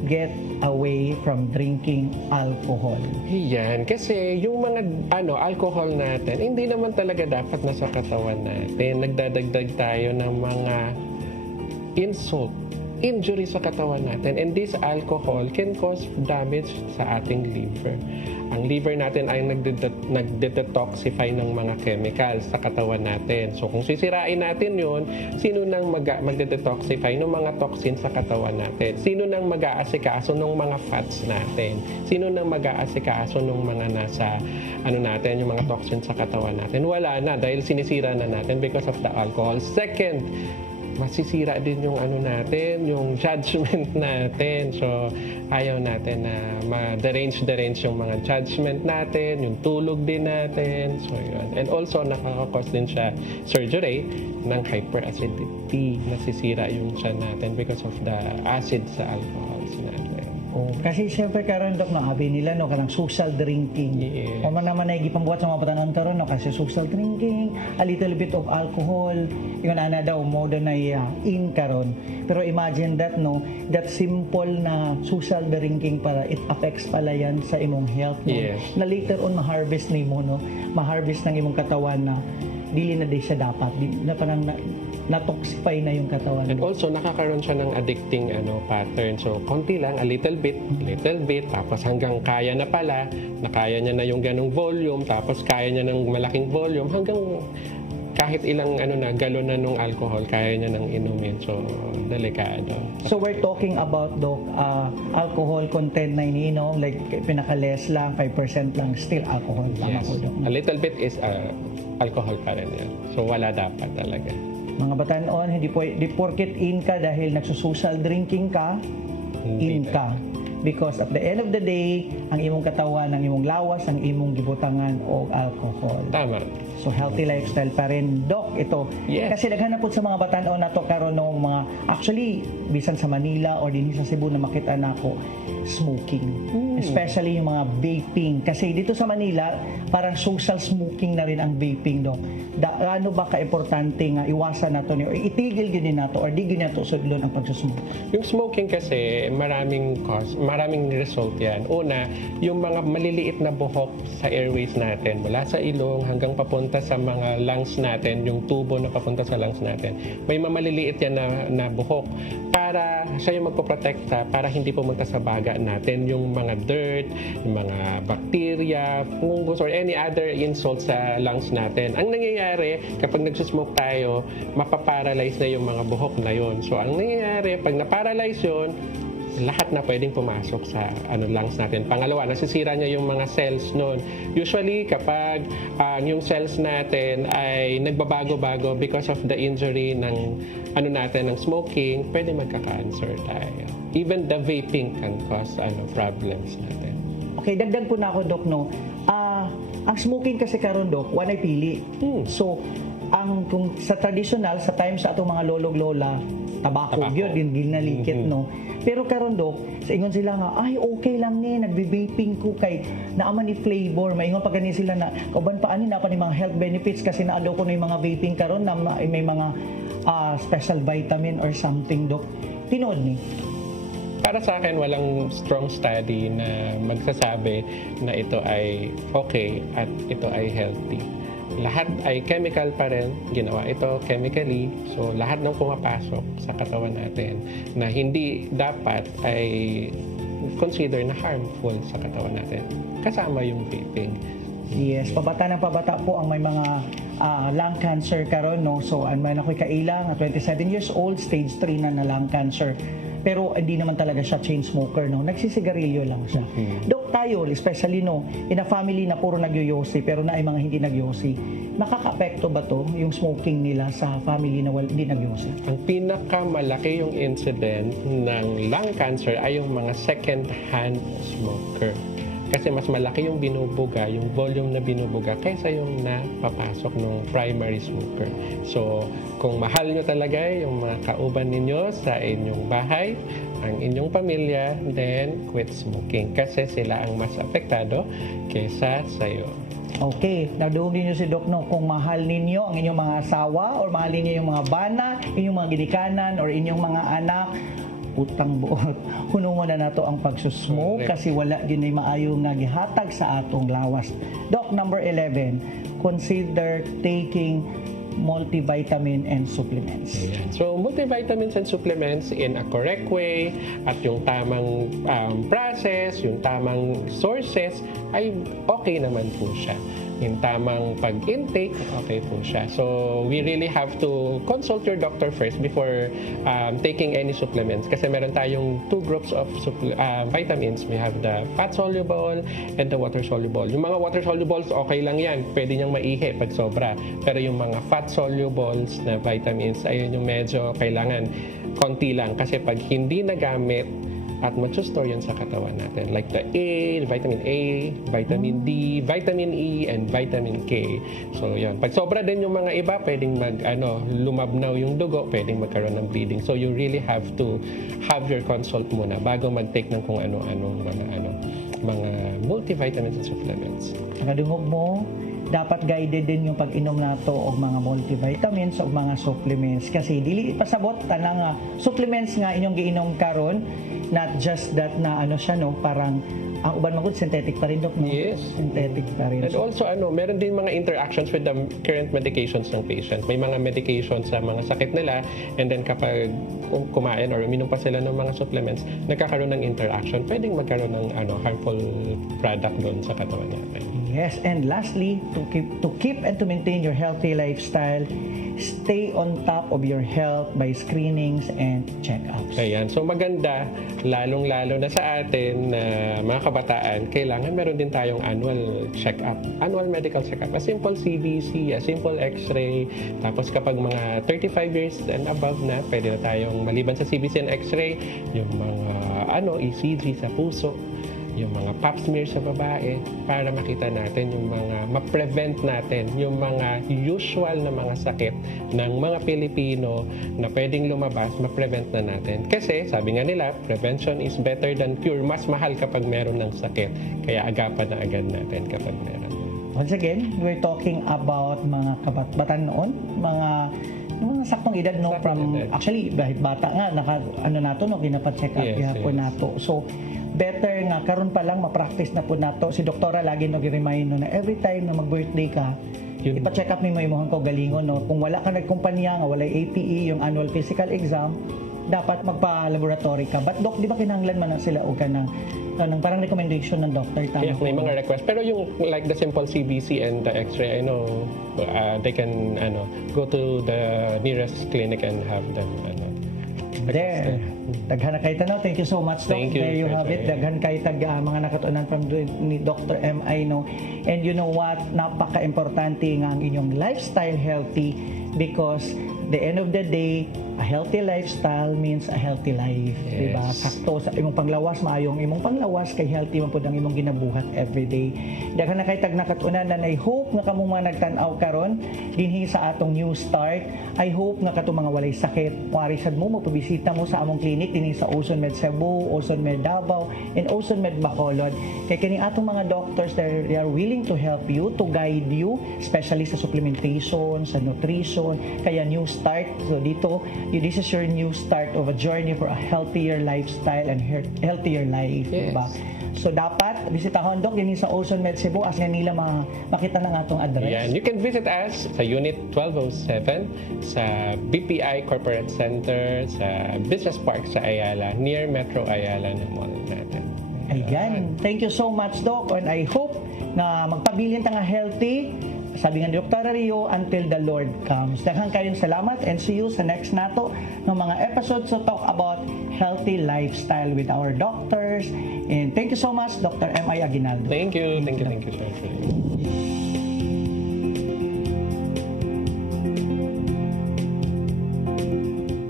get away from drinking alcohol. Yan, kasi yung mga alcohol natin, hindi naman talaga dapat nasa katawan natin. Nagdadagdag tayo ng mga injury sa katawan natin. And this alcohol can cause damage sa ating liver. Ang liver natin ay nagde-detoxify ng mga chemicals sa katawan natin. So kung sisirain natin yun, sino nang magde-detoxify ng mga toxins sa katawan natin? Sino nang mag-aasikaso ng mga fats natin? Sino nang mag-aasikaso ng mga nasa natin, yung mga toxins sa katawan natin? Wala na dahil sinisira na natin because of the alcohol. Second, masisira din yung natin, yung judgment natin. So, ayaw natin na ma-derange yung mga judgment natin, yung tulog din natin. So, yun. And also, nakaka-cause din siya surgery ng hyperacidity. Nasisira yung tiyan natin because of the acid sa alcohols natin. Kasi siyempre karon, Doc, no, abi nila no kanang social drinking. Yes. O man naman ay gipambuhat sa mga batanon karon no, kasi social drinking, a little bit of alcohol, yung daw mo na in karon. Pero imagine that no, that simple na social drinking para it affects pala yan sa imong health no. Yes. Na later on ma-harvest nimo no, ma-harvest ng imong katawan na dili na di siya dapat. Di na parang na-toxify na yung katawan. And also, nakakaroon siya ng addicting pattern. So, konti lang, a little bit, tapos hanggang kaya na pala, nakaya niya na yung ganong volume, tapos kaya niya ng malaking volume, hanggang kahit ilang galon na nung alcohol, kaya niya nang inumin. So, delikado. So, we're talking about, Doc, alcohol content na iniinom, like pinaka-less lang, 5% lang, still alcohol. Tama Yes. po, Doc. A little bit is alcohol pa rin yan. So, wala dapat talaga. Mga batanon, hindi porket in ka dahil nagsusocial drinking ka, in ka. Because at the end of the day, ang imong katawan, ang imong lawas, ang imong gibutangan o alcohol. Tama. So healthy lifestyle pa rin, Doc, ito. Yes. Kasi naghanap po sa mga batanon na to karon ng mga, actually, bisan sa Manila or din sa Cebu na makita na ako, smoking. Especially yung mga vaping. Kasi dito sa Manila, parang social smoking na rin ang vaping, Doc. Ano ba ka-importante nga iwasan nato ni or itigil yun nato or di yun nato sudlon ang pagsusmoke? Yung smoking kasi, maraming cause, maraming result yan. Una, yung mga maliliit na buhok sa airways natin, mula sa ilong hanggang papunta sa mga lungs natin, yung tubo na papunta sa lungs natin, may maliliit yan na buhok para siya yung magpoprotekta para hindi pumunta sa baga natin yung mga dirt, yung mga bacteria, fungus, or any other insult sa lungs natin. Ang nangyayari, kapag nagsusmoke tayo, mapaparalyze na yung mga buhok na yun. So, ang nangyayari, pag naparalyze yun, lahat na pwedeng pumasok sa lungs natin. Pangalawa, nasisira niya yung mga cells nun. Usually, kapag yung cells natin ay nagbabago-bago because of the injury ng ng smoking, pwede magka-cancer tayo. Even the vaping can cause problems natin. Okay, dagdag po na ako, Doc, no? Ang smoking kasi karon, Doc, wanay pili. So, kung sa traditional, sa time sa atong mga lolog-lola, tabako. Yun, din ginalikit, no? Pero karon, Doc, sa ingon sila nga, ay, okay lang ni, nagbe-vaping ko kay naaman ni flavor. Maingon pa ganin sila na, kauban pa ani na pa ni mga health benefits kasi naadaw ko na yung mga vaping karon na may mga special vitamin or something, Doc. Tinood ni? Para sa akin, walang strong study na magsasabi na ito ay okay at ito ay healthy. Lahat ay chemical pa rin, ginawa ito chemically, so lahat ng pumapasok sa katawan natin na hindi dapat ay consider na harmful sa katawan natin. Kasama yung vaping. Yes, pabata ng pabata po ang may mga lung cancer karon, no? So, may ako'y kaila, 27 years old, stage 3 na lung cancer. Pero hindi naman talaga siya chain smoker, no? Nagsisigarilyo lang siya. Dok, tayo, especially, no, in a family na puro nagyoyosi, pero na ay mga hindi nagyosi, nakaka-apekto ba to yung smoking nila sa family na hindi nagyosi? Ang pinakamalaki yung incident ng lung cancer ay yung mga second-hand smoker. Kasi mas malaki yung binubuga, yung volume na binubuga, kaysa yung napapasok ng primary smoker. So, kung mahal nyo talaga yung mga kauban ninyo sa inyong bahay, ang inyong pamilya, then quit smoking. Kasi sila ang mas apektado kaysa sa'yo. Okay, nadoon ninyo si Doc, no, kung mahal ninyo ang inyong mga asawa or mahal ninyo yung mga bana, inyong mga ginikanan or inyong mga anak, utang buot. Kuno mo na nato ang pagsusmoke kasi wala din ay maayo nga gihatag sa atong lawas. Doc, number 11, consider taking multivitamin and supplements. So, multivitamins and supplements in a correct way at yung tamang process, yung tamang sources ay okay naman po siya. Yung tamang pag-intake, okay po siya. So, we really have to consult your doctor first before taking any supplements. Kasi meron tayong two groups of vitamins. We have the fat-soluble and the water-soluble. Yung mga water-solubles, okay lang yan. Pwede niyang maihi pag sobra. Pero yung mga fat-solubles na vitamins, ayun yung medyo kailangan konti lang. Kasi pag hindi nagamit, at mag-store yan sa katawan natin. Like the vitamin A, vitamin D, vitamin E, and vitamin K. So, yan. Pag sobra din yung mga iba, pwedeng lumabnaw yung dugo, pwedeng magkaroon ng bleeding. So, you really have to have your consult muna bago mag-take ng kung ano-ano mga multivitamins and supplements. Nakadungog mo, dapat guided din yung pag-inom nato og mga multivitamins o mga supplements kasi dili pasabot tanang supplements nga inyong giinom karon, not just that na ano siya no, parang ang uban magud synthetic pa rin, Dok, no? Yes. Synthetic pa rin. And also, meron din mga interactions with the current medications ng patient. May mga medications sa mga sakit nila, and then kapag kumain or uminom pa sila ng mga supplements, nagkakaroon ng interaction. Pwedeng magkaroon ng harmful product doon sa katawan natin. Yes, and lastly, to keep and to maintain your healthy lifestyle, stay on top of your health by screenings and check-ups. Ayan. So maganda, lalong-lalo na sa atin na mga kabataan, kailangan meron din tayong annual check-up, annual medical check-up. A simple CBC, a simple X-ray. Tapos kapag mga 35 years and above na, pwede na tayong maliban sa CBC and X-ray, yung mga ECG sa puso, yung mga pap smear sa babae para makita natin yung mga ma-prevent natin yung mga usual na mga sakit ng mga Pilipino na pwedeng lumabas, ma-prevent na natin. Kasi sabi nga nila, prevention is better than cure. Mas mahal kapag meron ng sakit. Kaya agapan na agad natin kapag meron. Once again, we're talking about mga kabataan noon, mga saktong edad, no? Actually, dahil bata nga, nato, no? Ginapacheck up po nato. So, better nga, karon pa lang, ma-practice na po nato. Si doktora lagi nag-remind no, na every time na mag-birthday ka, ipa-check up mo imong galingon, no? Kung wala ka nagkumpanya nga, wala APE, yung annual physical exam, dapat magpa-laboratory ka. But Doc, di ba kinahanglan man na sila o ka ng parang recommendation ng doctor? Yes, may mga request. Pero yung like the simple CBC and the X-ray, I know they can go to the nearest clinic and have them there. Daghan na kay tanaw. Thank you so much, Doc. Thank you. There you have it. Daghan kay mga nakatunan from ni Dr. M.I. no. And you know what? Napaka-importante nga ang inyong lifestyle healthy because the end of the day, a healthy lifestyle means a healthy life. Yes. Diba? Sakto sa imong panglawas, maayong imong panglawas kay healthy man pud ang imong ginabuhat everyday. Daghan na kay tag nakatunan and I hope nga kamo mga nagtan-aw karon dinhi sa atong new start. I hope nga kato mga walay sakit, wari sad mo mapabisita mo sa among clinic dinhi sa Ozone Med Cebu, Ozone Med Davao, and Ozone Med Bacolod. Kay kini atong mga doctors, they are willing to help you, to guide you, especially sa supplementation, sa nutrition, kaya new start. So dito, this is your new start of a journey for a healthier lifestyle and healthier life. Yes. Diba? So dapat bisitahon, Doc, din sa Ozone Med Cebu as nga nila makita ng atong address. Yeah, you can visit us sa Unit 1207 sa BPI Corporate Center sa Business Park sa Ayala, near Metro Ayala ng mall natin. Ayan. Thank you so much, Doc, and I hope na magpabilin ta nga healthy. Sabi nga ni Dr. Rio, until the Lord comes. Daghang kayong salamat and see you sa next nato ng mga episodes to talk about healthy lifestyle with our doctors. And thank you so much, Dr. M.I. Aguinaldo. Thank you, Sir.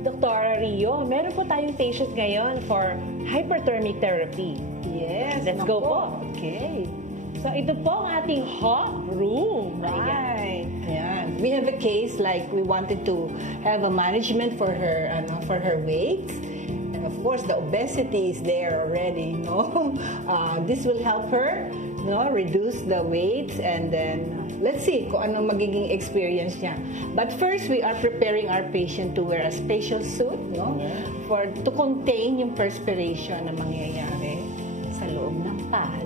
Dr. Rio, meron po tayong patient ngayon for hyperthermic therapy. Yes. Let's go po. Okay. So, ito po ang ating hot room. Right. Yeah. We have a case like we wanted to have a management for her weight. And of course, the obesity is there already, no? This will help her, no, reduce the weight, and then let's see kung ano magiging experience niya. But first, we are preparing our patient to wear a special suit, no, to contain yung perspiration na mangyayari sa loob ng pad.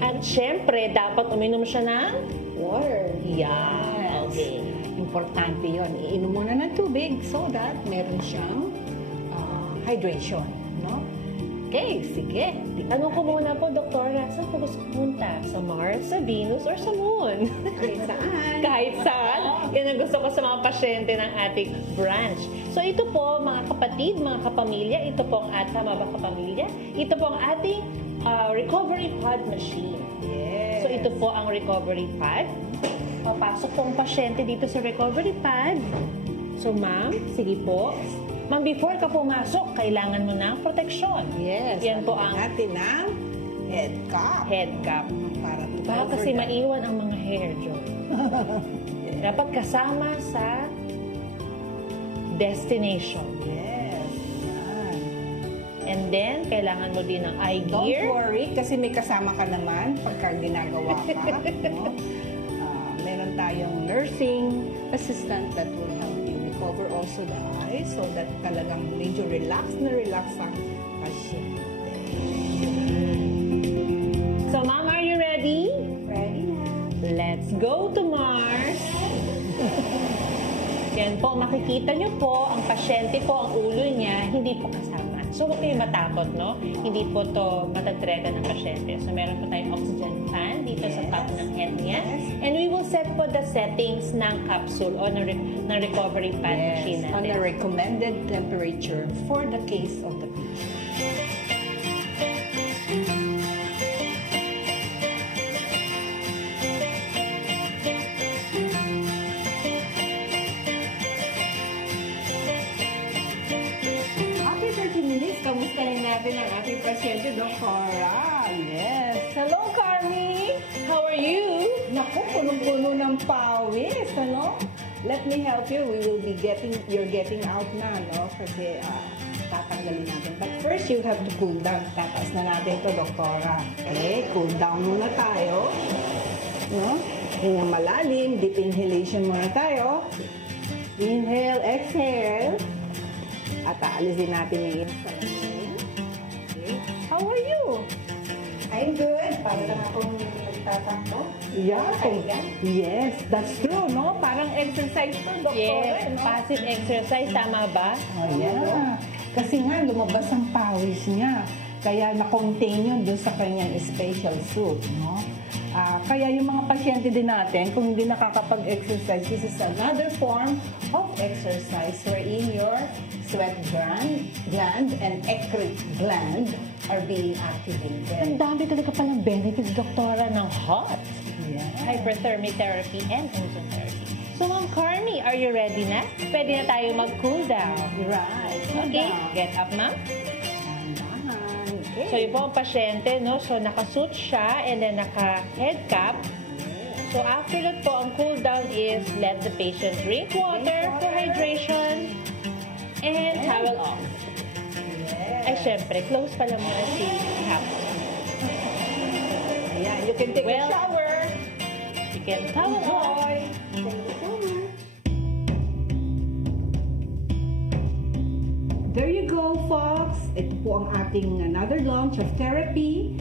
At syempre, dapat uminom siya ng water. Yeah. Okay. Importante yun. Iinom muna ng tubig so that meron siyang hydration. No? Okay, sige. Tanong ko muna po, Doktora, saan po gusto pumunta? Sa Mars, sa Venus, or sa Moon? Kahit saan. Kahit saan. Yan ang gusto ko sa mga pasyente ng ating branch. So ito po, mga kapatid, mga kapamilya, ito po ang tama ba kapamilya? Ito po ang ating recovery pad machine. Yes. So ito po ang recovery pad. Papasok po ang pasyente dito sa recovery pad. So ma'am, sige po. Ma'am, before ka pumasok, kailangan mo ng proteksyon. Yes. Yan po ang natin ng head cap. Head cap. Para baka kasi maiwan ang mga hair, Joe. Dapat kasama sa destination. Yes. Yan. And then, kailangan mo din ng eye gear. Don't worry, kasi may kasama ka naman pagka ginagawa ka. No? tayong nursing assistant that will help you recover also the eyes so that talagang medyo relax ang pasyente. So, Ma'am, are you ready? Ready na. Let's go to Mars. Yan po, makikita nyo po, ang pasyente po, ang ulo niya, hindi po kasama. So, huwag kayo matakot, no? Hindi po to matatrega ng pasyente. So, meron po tayong oxygen fan dito sa top ng head niya. And we will set po the settings ng capsule o ng recovery pad machine natin. On the recommended temperature for the case of the patient. Kamusta rin natin ang ating pasyente, Doktora? Yes. Hello, Carmi. How are you? Naku, punong-puno ng pawis, ano? Let me help you. You're getting out na, no? Kasi tatanggalin natin. But first, you have to cool down. Tataas na natin to, Doktora. Okay, cool down muna tayo. No? Hinga malalim. Deep inhalation muna tayo. Inhale, exhale. At aalisin natin yung installation. Okay. How are you? I'm good. Para lang akong nagtatakbo. Yeah. Yes, that's true, no? Parang exercise to, Doktora. Yes, no? passive exercise. Tama ba? Oh, yeah. Kasi nga, lumabas ang pawis niya. Kaya na-contain yun doon sa kanyang special suit, no? Kaya yung mga pasyente din natin, kung hindi nakakapag-exercise, this is another form of exercise wherein your sweat gland and eccric gland are being activated. Ang dami talaga palang benefits, Doktora, ng hot. Yeah. Hyperthermic therapy and ozone therapy. So, Ma'am Carmi, are you ready na? Pwede na tayo mag-cool down. Right. Okay, get up, Ma'am. So, yung po ang pasyente, no? So, nakasuit siya and then naka-head cap. So, after that po, ang cool down is let the patient drink water for hydration and towel off. Ay, syempre, close pala muna si cap. Ayan, you can take a shower. You can towel off. There you go, folks. Ito po ang ating another launch of therapy.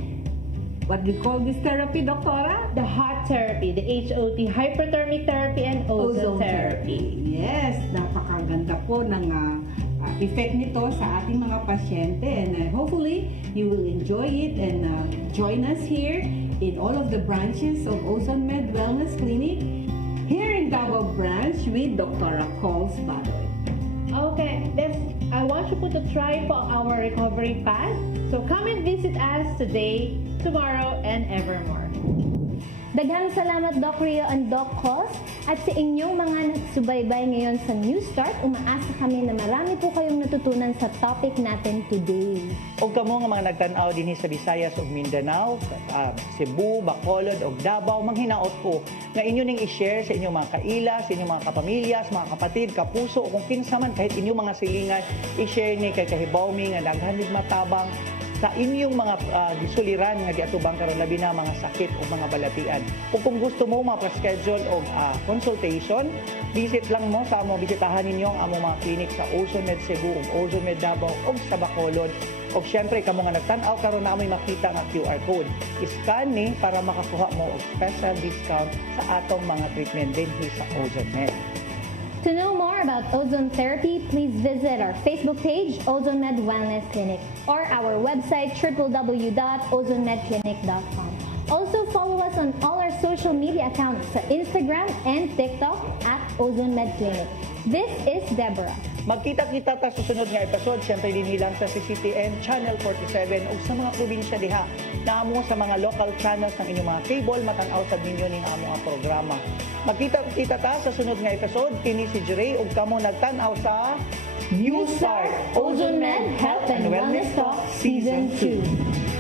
What do you call this therapy, Doktora? The hot therapy, the HOT, hyperthermic therapy and ozone therapy. Yes, napakaganda po ng effect nito sa ating mga pasyente. And hopefully, you will enjoy it and join us here in all of the branches of Ozone Med Wellness Clinic here in Davao Branch with Dr. Coles Badoy. Okay, I want you to try for our recovery pad. So come and visit us today, tomorrow, and evermore. Daghang salamat Doc Rio and Doc Coles at sa inyong mga nagsubaybay ngayon sa New Start. Umaasa kami na marami po kayong natutunan sa topic natin today. O kamo nga mga nagtanaw din sa Visayas ug Mindanao, Cebu, Bacolod ug Davao, manghinaot ko nga inyo ning i-share sa inyong mga kaila, sa inyong mga kapamilya, sa mga kapatid, kapuso o kung kinsa man kahit inyong mga silingan, i-share ni kay kahibawmi nga daghan matabang sa inyong mga gisuliran nga giatubang karon labi na mga sakit o mga balatian. O kung gusto mo ma-schedule og consultation, visit lang mo sa amo bisitahan ninyo ang among mga clinic sa Ozone Med Cebu ug Ozone Med Davao ug sa Bacolod. O syempre kamo nga nagtan-aw karon na amoy makita nga QR code. I-scan ni para makakuha mo og special discount sa atong mga treatment din sa Ozone Med. To know more about ozone therapy, please visit our Facebook page, Ozone Med Wellness Clinic, or our website, www.ozonmedclinic.com. Also, follow us on all our social media accounts sa Instagram and TikTok at Ozone Med Clinic. This is Deborah. Magkita-kita ta sa sunod nga episode, syempre din hilang sa CCTN Channel 47 o sa mga probinsya diha. Naamo sa mga local channels ng inyong mga cable, matanaw sa ninyo ning among programa. Magkita-kita ta sa sunod nga episode, kini si Jere ug kamo nagtanaw sa New Start Ozone Med Health and Wellness Talk Season 2.